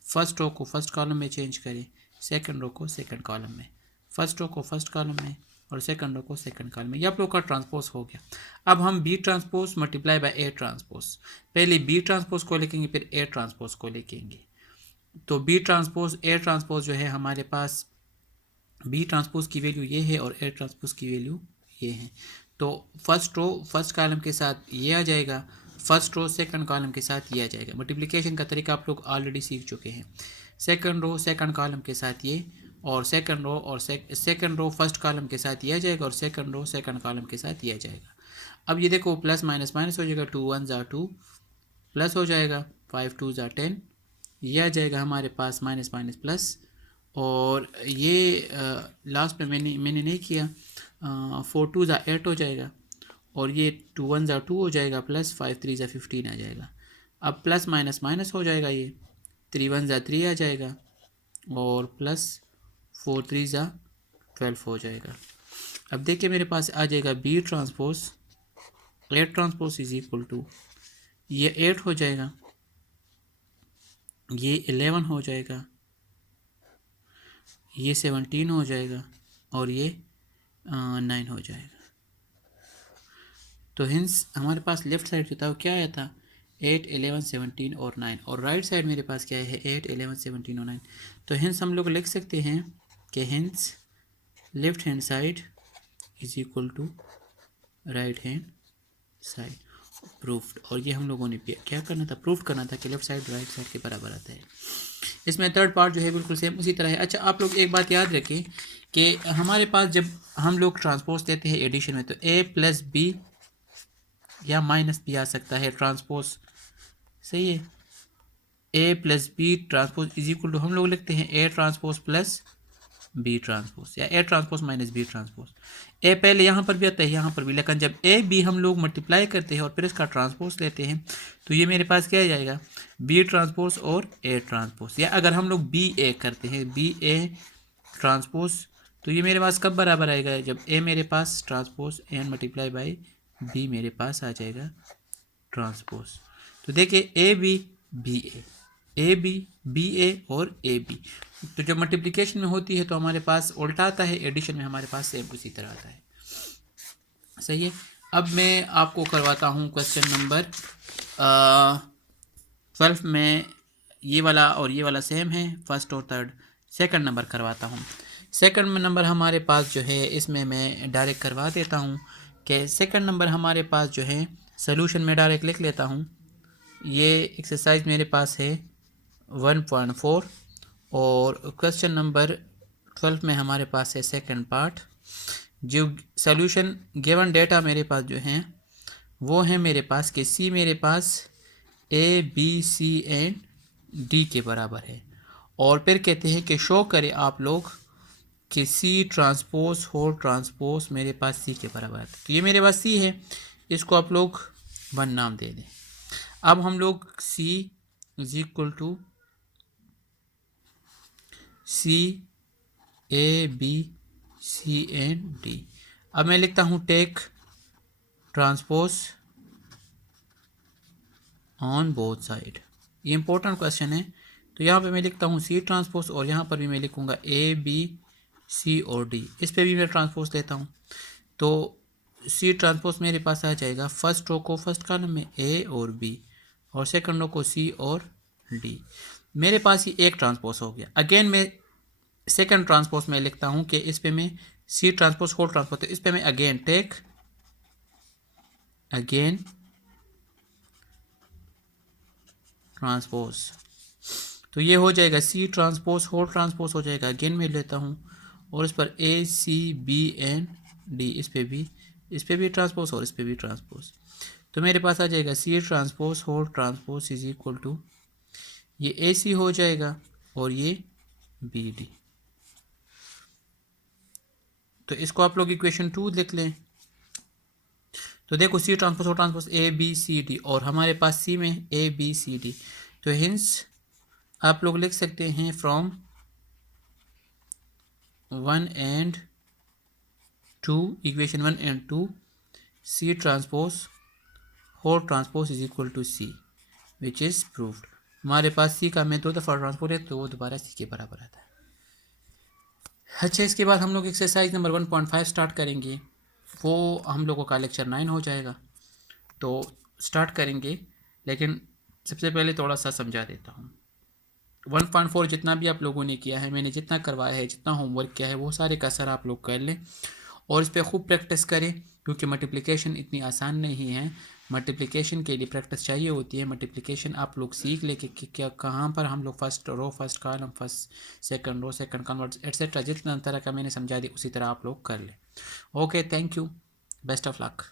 फर्स्ट रो को फर्स्ट कॉलम में चेंज करें, सेकंड रो को सेकंड कॉलम में, फर्स्ट रो को फर्स्ट कॉलम में और सेकंड रो को सेकंड कॉलम में। ये आप लोग का ट्रांसपोज हो गया। अब हम B transpose multiply by A transpose, पहले बी ट्रांसपोज को लिखेंगे फिर ए ट्रांसपोज को लिखेंगे। तो बी ट्रांसपोज ए ट्रांसपोज जो है हमारे पास, बी ट्रांसपोज की वैल्यू ये है और ए ट्रांसपोज की वैल्यू ये है। तो फर्स्ट रो फर्स्ट कॉलम के साथ ये आ जाएगा, फर्स्ट रो सेकंड कॉलम के साथ ये आ जाएगा। मल्टीप्लिकेशन का तरीका आप लोग ऑलरेडी सीख चुके हैं। सेकंड रो सेकंड कॉलम के साथ ये, और सेकंड रो फर्स्ट कॉलम के साथ ये आ जाएगा और सेकंड रो सेकंड कॉलम के साथ ये आ जाएगा। अब ये देखो प्लस माइनस माइनस हो जाएगा, 2 1 ज़ा 2 प्लस हो जाएगा, 5 2 ज़ा 10, ये आ जाएगा हमारे पास माइनस माइनस प्लस, और ये लास्ट में मैंने नहीं किया, 4 2 ज़ा 8 हो जाएगा, और ये 2 1 ज़ा 2 हो जाएगा प्लस 5 3 ज़ा 15 आ जाएगा। अब प्लस माइनस माइनस हो जाएगा, ये 3 1 ज़ा 3 आ जाएगा और प्लस 4 3 ज़ा 12 हो जाएगा। अब देखिए मेरे पास आ जाएगा B transpose A transpose is equal to, ये 8 हो जाएगा, ये 11 हो जाएगा, ये 17 हो जाएगा और ये 9 हो जाएगा। तो हिंस हमारे पास लेफ्ट साइड जो था वो क्या आया था, 8 11 17 और 9, और राइट साइड मेरे पास क्या है 8 11 17 और 9। तो हिंस हम लोग लिख सकते हैं कि hence left hand side is equal to right hand side, proved. और ये हम लोगों ने क्या करना था, प्रूफ करना था कि लेफ्ट साइड राइट साइड के बराबर आता है। इसमें थर्ड पार्ट जो है बिल्कुल सेम उसी तरह है। अच्छा आप लोग एक बात याद रखें कि हमारे पास जब हम लोग ट्रांसपोज देते हैं एडिशन में, तो ए प्लस बी या माइनस भी आ सकता है ट्रांसपोज, सही है। A plus B transpose is equal to हम लोग लिखते हैं A transpose plus B transpose या A transpose minus B transpose. A पहले यहाँ पर भी आता है यहाँ पर भी, लेकिन जब ए बी हम लोग मल्टीप्लाई करते हैं और फिर इसका ट्रांसपोज लेते हैं तो ये मेरे पास क्या आ जाएगा, बी ट्रांसपोज और ए ट्रांसपोज। या अगर हम लोग बी ए करते हैं, बी ए ट्रांसपोज, तो ये मेरे पास कब बराबर आएगा, जब ए मेरे पास transpose and multiply by B मेरे पास आ जाएगा ट्रांसपोज। तो देखिए A B B A B A और ए बी। तो जब मल्टीप्लिकेशन में होती है तो हमारे पास उल्टा आता है, एडिशन में हमारे पास सेम उसी तरह आता है, सही है। अब मैं आपको करवाता हूँ क्वेश्चन नंबर 12 में, ये वाला और ये वाला सेम है, फर्स्ट और थर्ड। सेकंड नंबर करवाता हूँ। सेकंड नंबर हमारे पास जो है इसमें मैं डायरेक्ट करवा देता हूँ कि सेकंड नंबर हमारे पास जो है सॉल्यूशन में डायरेक्ट लिख लेता हूँ। ये एक्सरसाइज मेरे पास है 1.4 और क्वेश्चन नंबर 12 में हमारे पास है सेकंड पार्ट। जो सॉल्यूशन गिवन डेटा मेरे पास जो हैं वो है मेरे पास कि सी मेरे पास A B C and D के बराबर है, और फिर कहते हैं कि शो करें आप लोग कि सी ट्रांसपोज होल ट्रांसपोज मेरे पास सी के बराबर है। तो ये मेरे पास सी है, इसको आप लोग 1 नाम दे दें। अब हम लोग C is equal to C A B C and D. अब मैं लिखता हूँ take transpose on both side. ये इंपॉर्टेंट क्वेश्चन है, तो यहाँ पे मैं लिखता हूँ सी ट्रांसपोज और यहाँ पर भी मैं लिखूँगा ए बी सी और डी। इस पे भी मैं ट्रांसपोज लेता हूँ, तो सी ट्रांसपोज मेरे पास आ जाएगा फर्स्ट रो को फर्स्ट कॉलम में ए और बी और सेकंड रो को सी और डी। मेरे पास ही एक ट्रांसपोज हो गया। अगेन मैं सेकंड ट्रांसपोज में लिखता हूँ कि इस पे मैं सी ट्रांसपोज होल ट्रांसपोज, तो इस पे मैं अगेन टेक अगेन ट्रांसपोज, तो ये हो जाएगा सी ट्रांसपोज होल ट्रांसपोज हो जाएगा। अगेन मैं लेता हूँ और इस पर ए सी बी एंड डी, इस पे भी ट्रांसपोज और इस पे भी ट्रांसपोज, तो मेरे पास आ जाएगा C transpose whole transpose is equal to ये ए सी हो जाएगा और ये बी डी। तो इसको आप लोग इक्वेशन 2 लिख लें। तो देखो C transpose whole transpose A B C D और हमारे पास सी में ए बी सी डी, तो हिंस आप लोग लिख सकते हैं from 1 and 2, equation 1 and 2, C transpose whole transpose is equal to C which is proved. हमारे पास सी का मैं 2 दफ़ा ट्रांसपोज है तो वो दोबारा सी के बराबर आता है। अच्छा, इसके बाद हम लोग एक्सरसाइज नंबर 1.5 स्टार्ट करेंगे, वो हम लोगों का लेक्चर 9 हो जाएगा। तो स्टार्ट करेंगे, लेकिन सबसे पहले थोड़ा सा समझा देता हूँ। 1.4 जितना भी आप लोगों ने किया है, मैंने जितना करवाया है, जितना होमवर्क किया है, वो सारे का सर आप लोग कर लें और इस पर खूब प्रैक्टिस करें, क्योंकि मल्टीप्लिकेशन इतनी आसान नहीं है। मल्टीप्लिकेशन के लिए प्रैक्टिस चाहिए होती है। मल्टीप्लिकेशन आप लोग सीख ले कि क्या कहाँ पर हम लोग first row first column first second row second column etcetera जितना तरह का मैंने समझा दिया उसी तरह आप लोग कर लें। Okay, thank you, best of luck.